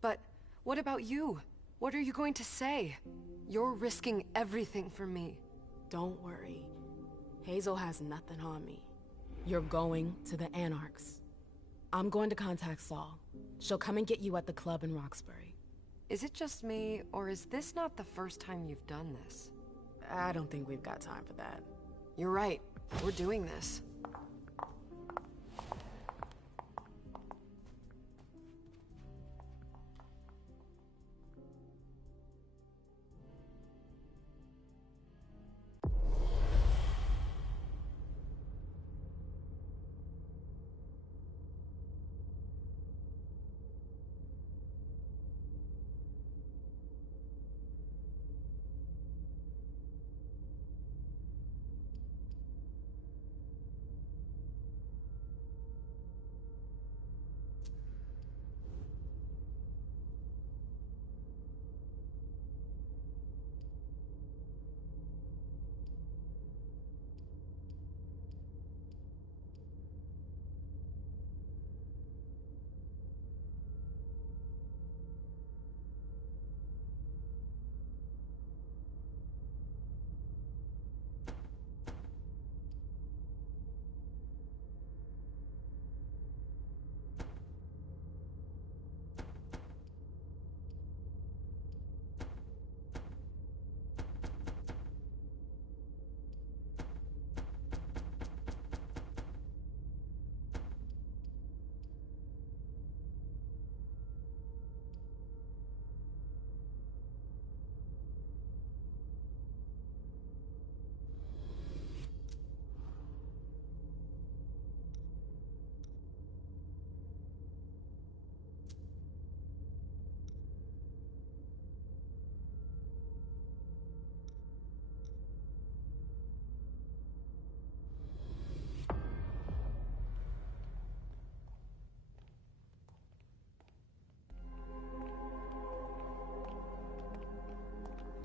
But what about you? What are you going to say? You're risking everything for me. Don't worry. Hazel has nothing on me. You're going to the Anarchs. I'm going to contact Saul. She'll come and get you at the club in Roxbury. Is it just me, or is this not the first time you've done this? I don't think we've got time for that. You're right. We're doing this.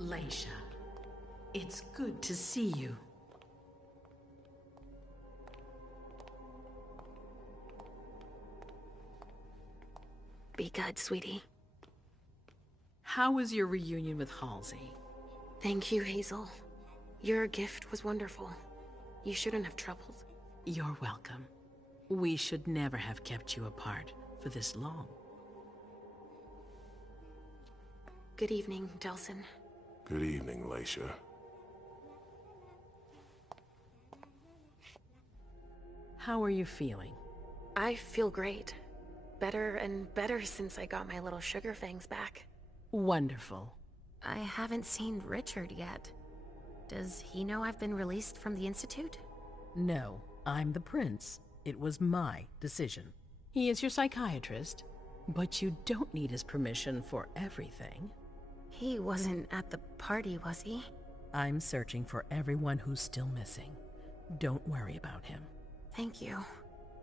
Leisha, it's good to see you. Be good, sweetie. How was your reunion with Halsey? Thank you, Hazel. Your gift was wonderful. You shouldn't have troubled. You're welcome. We should never have kept you apart for this long. Good evening, Delsin. Good evening, Leisha. How are you feeling? I feel great. Better and better since I got my little sugar fangs back. Wonderful. I haven't seen Richard yet. Does he know I've been released from the Institute? No, I'm the prince. It was my decision. He is your psychiatrist, but you don't need his permission for everything. He wasn't at the party, was he? I'm searching for everyone who's still missing. Don't worry about him. Thank you.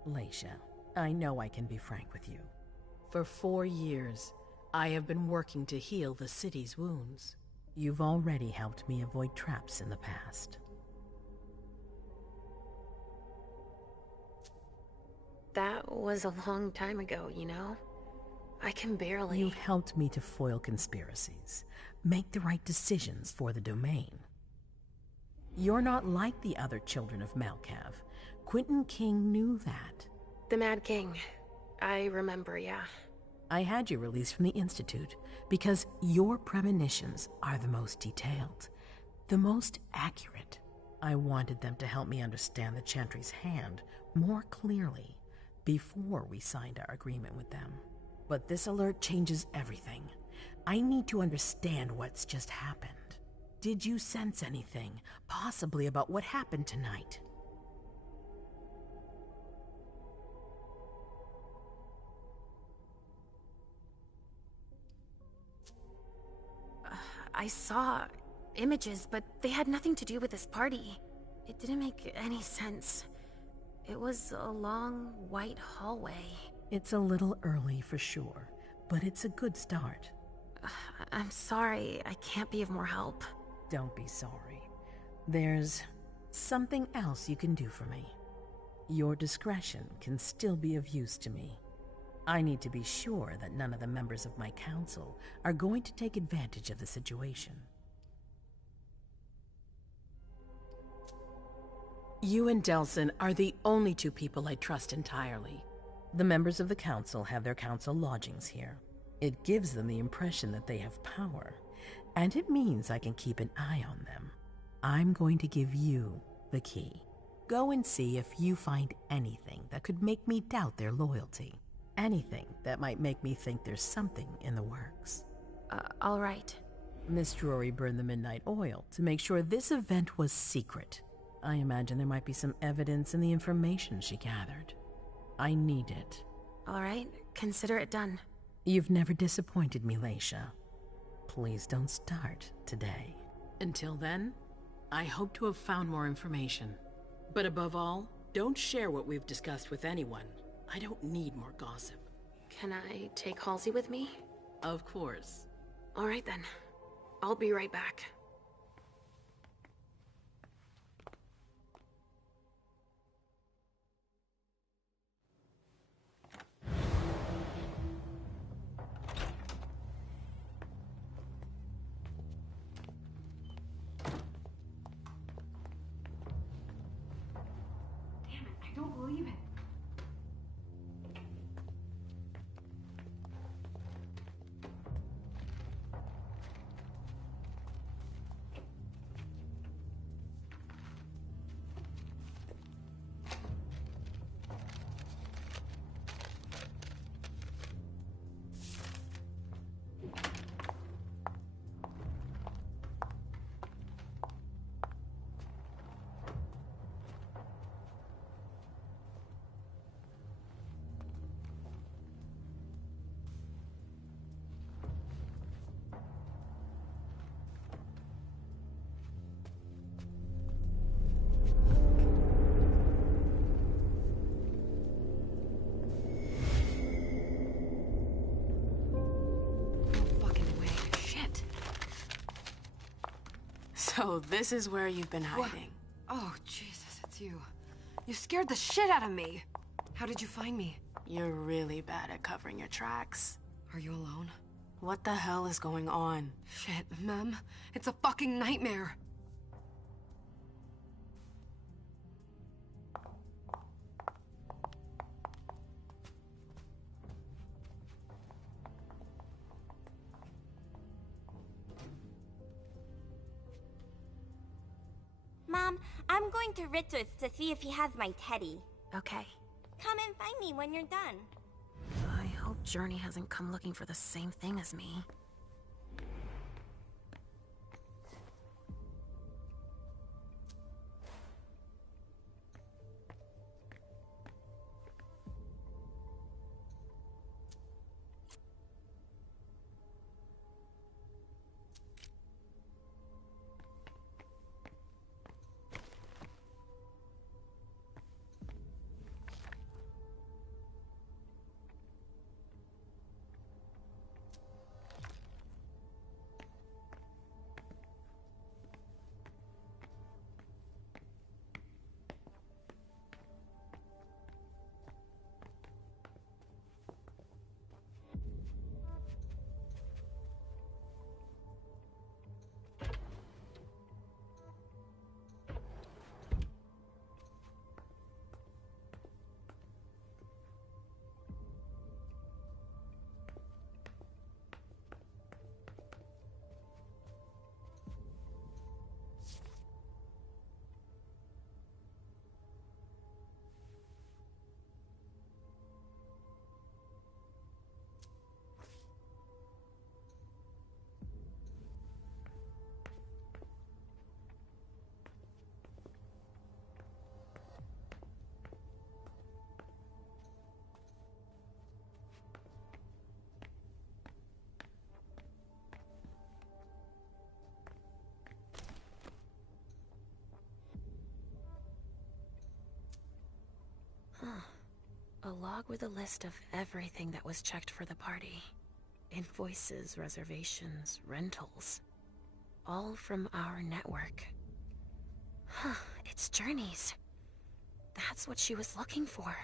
Leisha, I know I can be frank with you. For 4 years, I have been working to heal the city's wounds. You've already helped me avoid traps in the past. That was a long time ago, you know? I can barely... You've helped me to foil conspiracies, make the right decisions for the domain. You're not like the other children of Malkav. Quentin King knew that. The Mad King. I remember, yeah. I had you released from the Institute because your premonitions are the most detailed, the most accurate. I wanted them to help me understand the Chantry's hand more clearly before we signed our agreement with them. But this alert changes everything. I need to understand what's just happened. Did you sense anything, possibly about what happened tonight? I saw images, but they had nothing to do with this party. It didn't make any sense. It was a long, white hallway. It's a little early for sure, but it's a good start. I'm sorry, I can't be of more help. Don't be sorry. There's something else you can do for me. Your discretion can still be of use to me. I need to be sure that none of the members of my council are going to take advantage of the situation. You and Delson are the only two people I trust entirely. The members of the council have their council lodgings here. It gives them the impression that they have power, and it means I can keep an eye on them. I'm going to give you the key. Go and see if you find anything that could make me doubt their loyalty. Anything that might make me think there's something in the works. All right. Miss Drury burned the midnight oil to make sure this event was secret. I imagine there might be some evidence in the information she gathered. I need it. All right, consider it done. You've never disappointed me, Leisha. Please don't start today. Until then, I hope to have found more information. But above all, don't share what we've discussed with anyone. I don't need more gossip. Can I take Halsey with me? Of course. All right then. I'll be right back. Damn it, I don't believe it. So this is where you've been hiding. What? Oh, Jesus, it's you. You scared the shit out of me. How did you find me? You're really bad at covering your tracks. Are you alone? What the hell is going on? Shit, Mem. It's a fucking nightmare. Mom, I'm going to Ritz's to see if he has my teddy. Okay. Come and find me when you're done. I hope Journey hasn't come looking for the same thing as me. A log with a list of everything that was checked for the party. Invoices, reservations, rentals. All from our network. Huh, it's journeys. That's what she was looking for.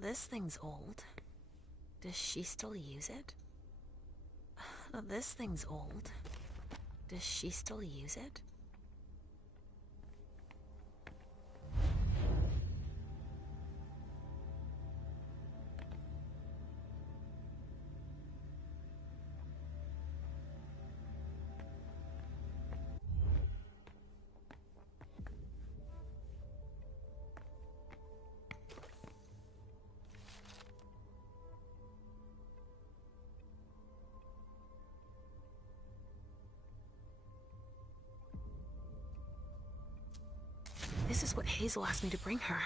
This thing's old. Does she still use it? This thing's old. Does she still use it? This is what Hazel asked me to bring her.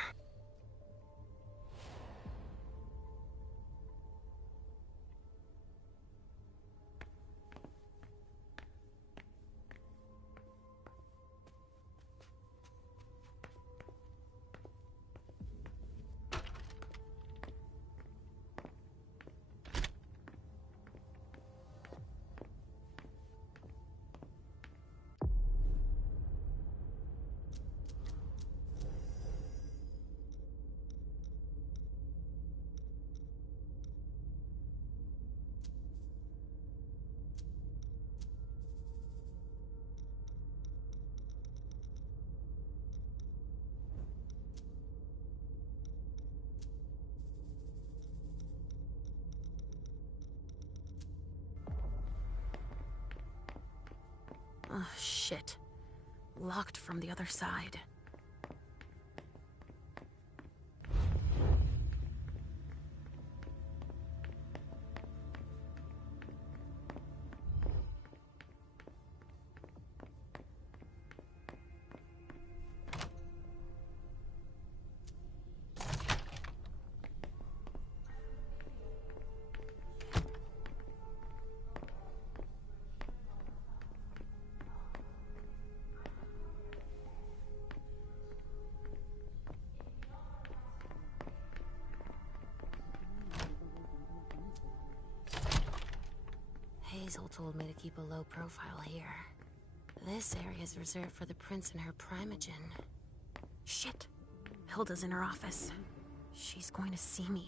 Oh, shit. Locked from the other side. Hazel told me to keep a low profile here. This area is reserved for the prince and her primogen. Shit! Hilda's in her office. She's going to see me.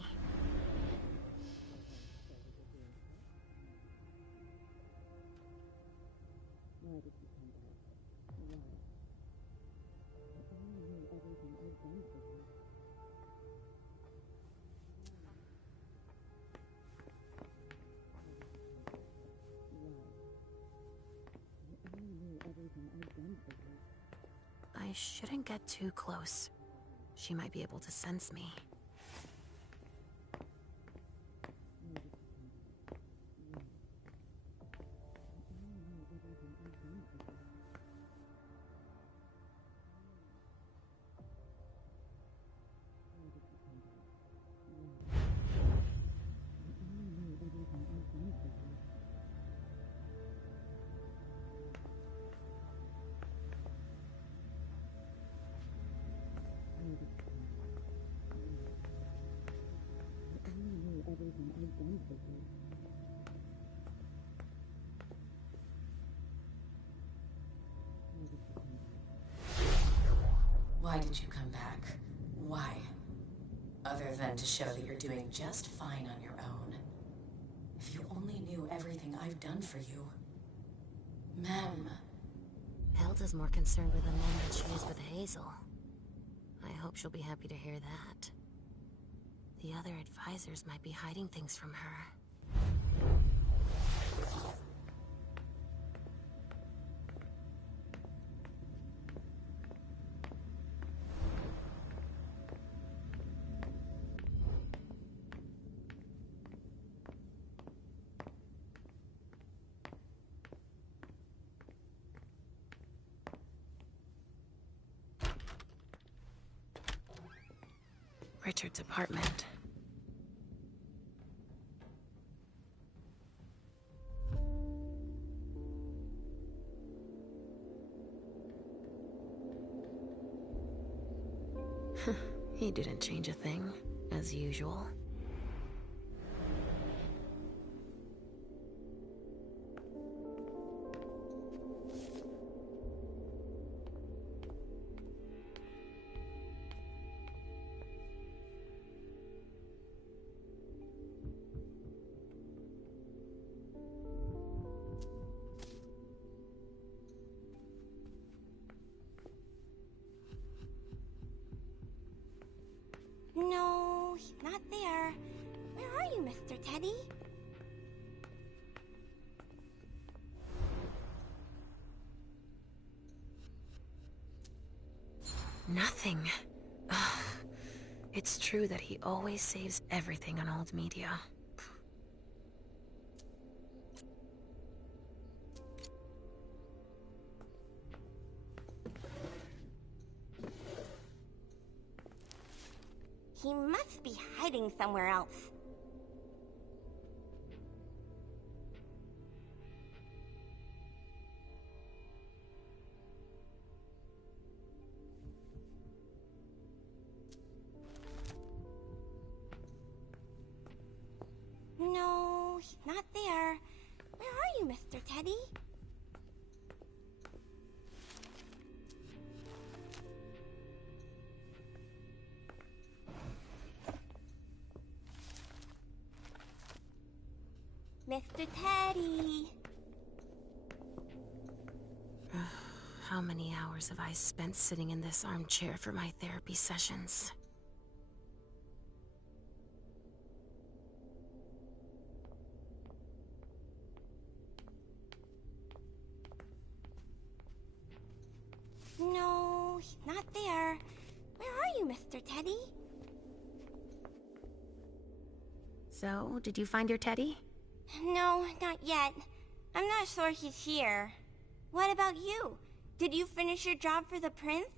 I shouldn't get too close. She might be able to sense me. Why did you come back? Why? Other than to show that you're doing just fine on your own. If you only knew everything I've done for you. Ma'am. Hilda's more concerned with the men than she is with Hazel. I hope she'll be happy to hear that. The other advisors might be hiding things from her. Richard's apartment. He didn't change a thing, as usual. No, he's not there. Where are you, Mr. Teddy? Nothing. Ugh. It's true that he always saves everything on old media. He must be hiding somewhere else. No, he's not there. Where are you, Mr. Teddy? Mr. Teddy! How many hours have I spent sitting in this armchair for my therapy sessions? No, he's not there. Where are you, Mr. Teddy? So, did you find your Teddy? No, not yet. I'm not sure he's here. What about you? Did you finish your job for the prince?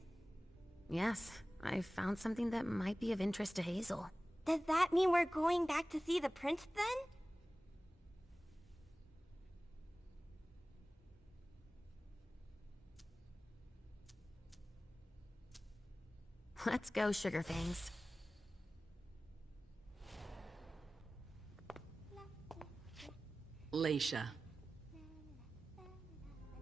Yes, I found something that might be of interest to Hazel. Does that mean we're going back to see the prince then? Let's go, Sugarfangs. Leisha.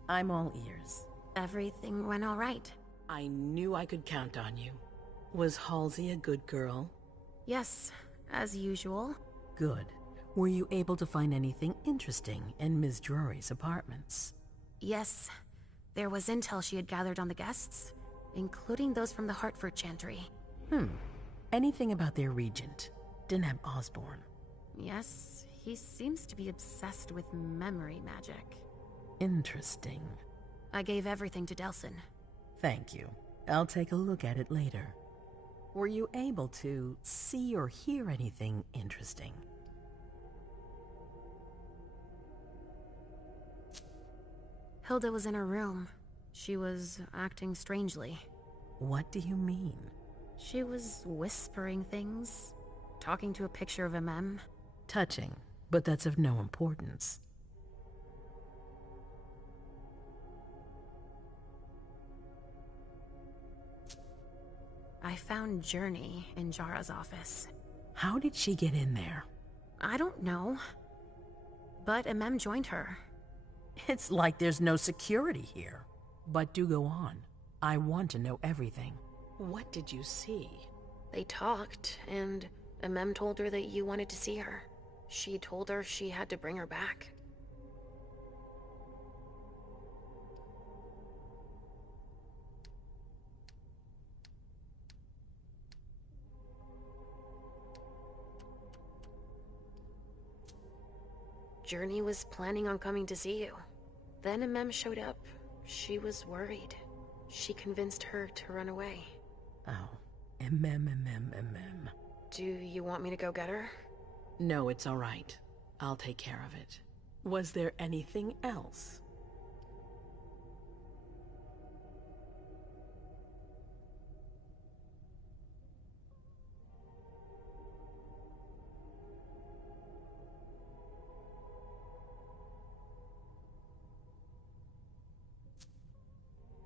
I'm all ears. Everything went all right. I knew I could count on you. Was Halsey a good girl? Yes, as usual. Good. Were you able to find anything interesting in Ms. Drury's apartments? Yes. There was intel she had gathered on the guests, including those from the Hartford Chantry. Anything about their regent, Deneb Osborne? Yes, he seems to be obsessed with memory magic. Interesting. I gave everything to Delsin. Thank you. I'll take a look at it later. Were you able to see or hear anything interesting? Hilda was in her room. She was acting strangely. What do you mean? She was whispering things, talking to a picture of MM. Touching, but that's of no importance. I found Journey in Jara's office. How did she get in there? I don't know. But MM joined her. It's like there's no security here. But do go on. I want to know everything. What did you see? They talked, and MM told her that you wanted to see her. She told her she had to bring her back. Journey was planning on coming to see you. Then MM showed up. She was worried. She convinced her to run away. Oh, MM. Do you want me to go get her? No, it's all right. I'll take care of it. Was there anything else?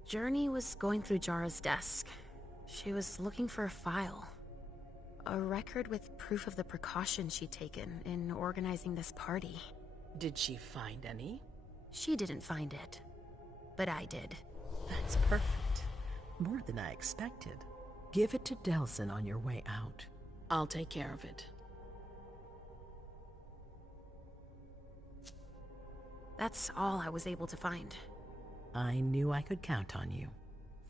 Journey was going through Jara's desk. She was looking for a file. A record with proof of the precautions she'd taken in organizing this party. Did she find any? She didn't find it, but I did. That's perfect. More than I expected. Give it to Delson on your way out. I'll take care of it. That's all I was able to find. I knew I could count on you.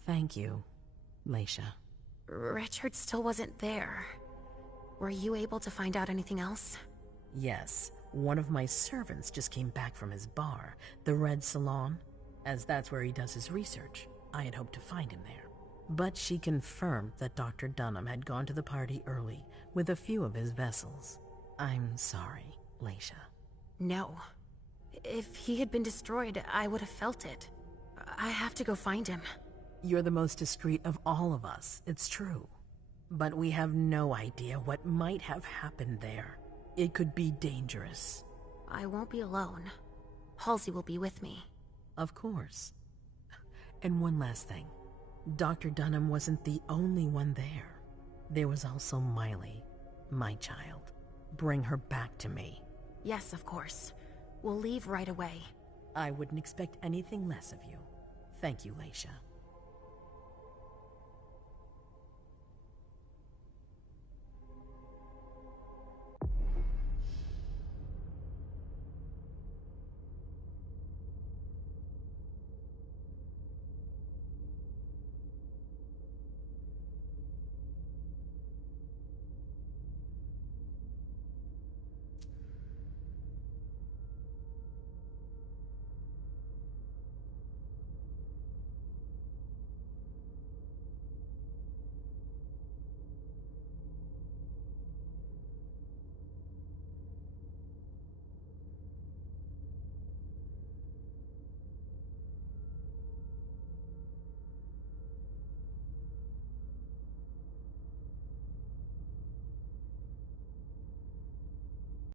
Thank you, Leisha. Richard still wasn't there. Were you able to find out anything else? Yes, one of my servants just came back from his bar, the Red Salon, as that's where he does his research. I had hoped to find him there. But she confirmed that Dr. Dunham had gone to the party early with a few of his vessels. I'm sorry, Leisha. No. If he had been destroyed, I would have felt it. I have to go find him. You're the most discreet of all of us, it's true. But we have no idea what might have happened there. It could be dangerous. I won't be alone. Halsey will be with me. Of course. And one last thing. Dr. Dunham wasn't the only one there. There was also Miley, my child. Bring her back to me. Yes, of course. We'll leave right away. I wouldn't expect anything less of you. Thank you, Leisha.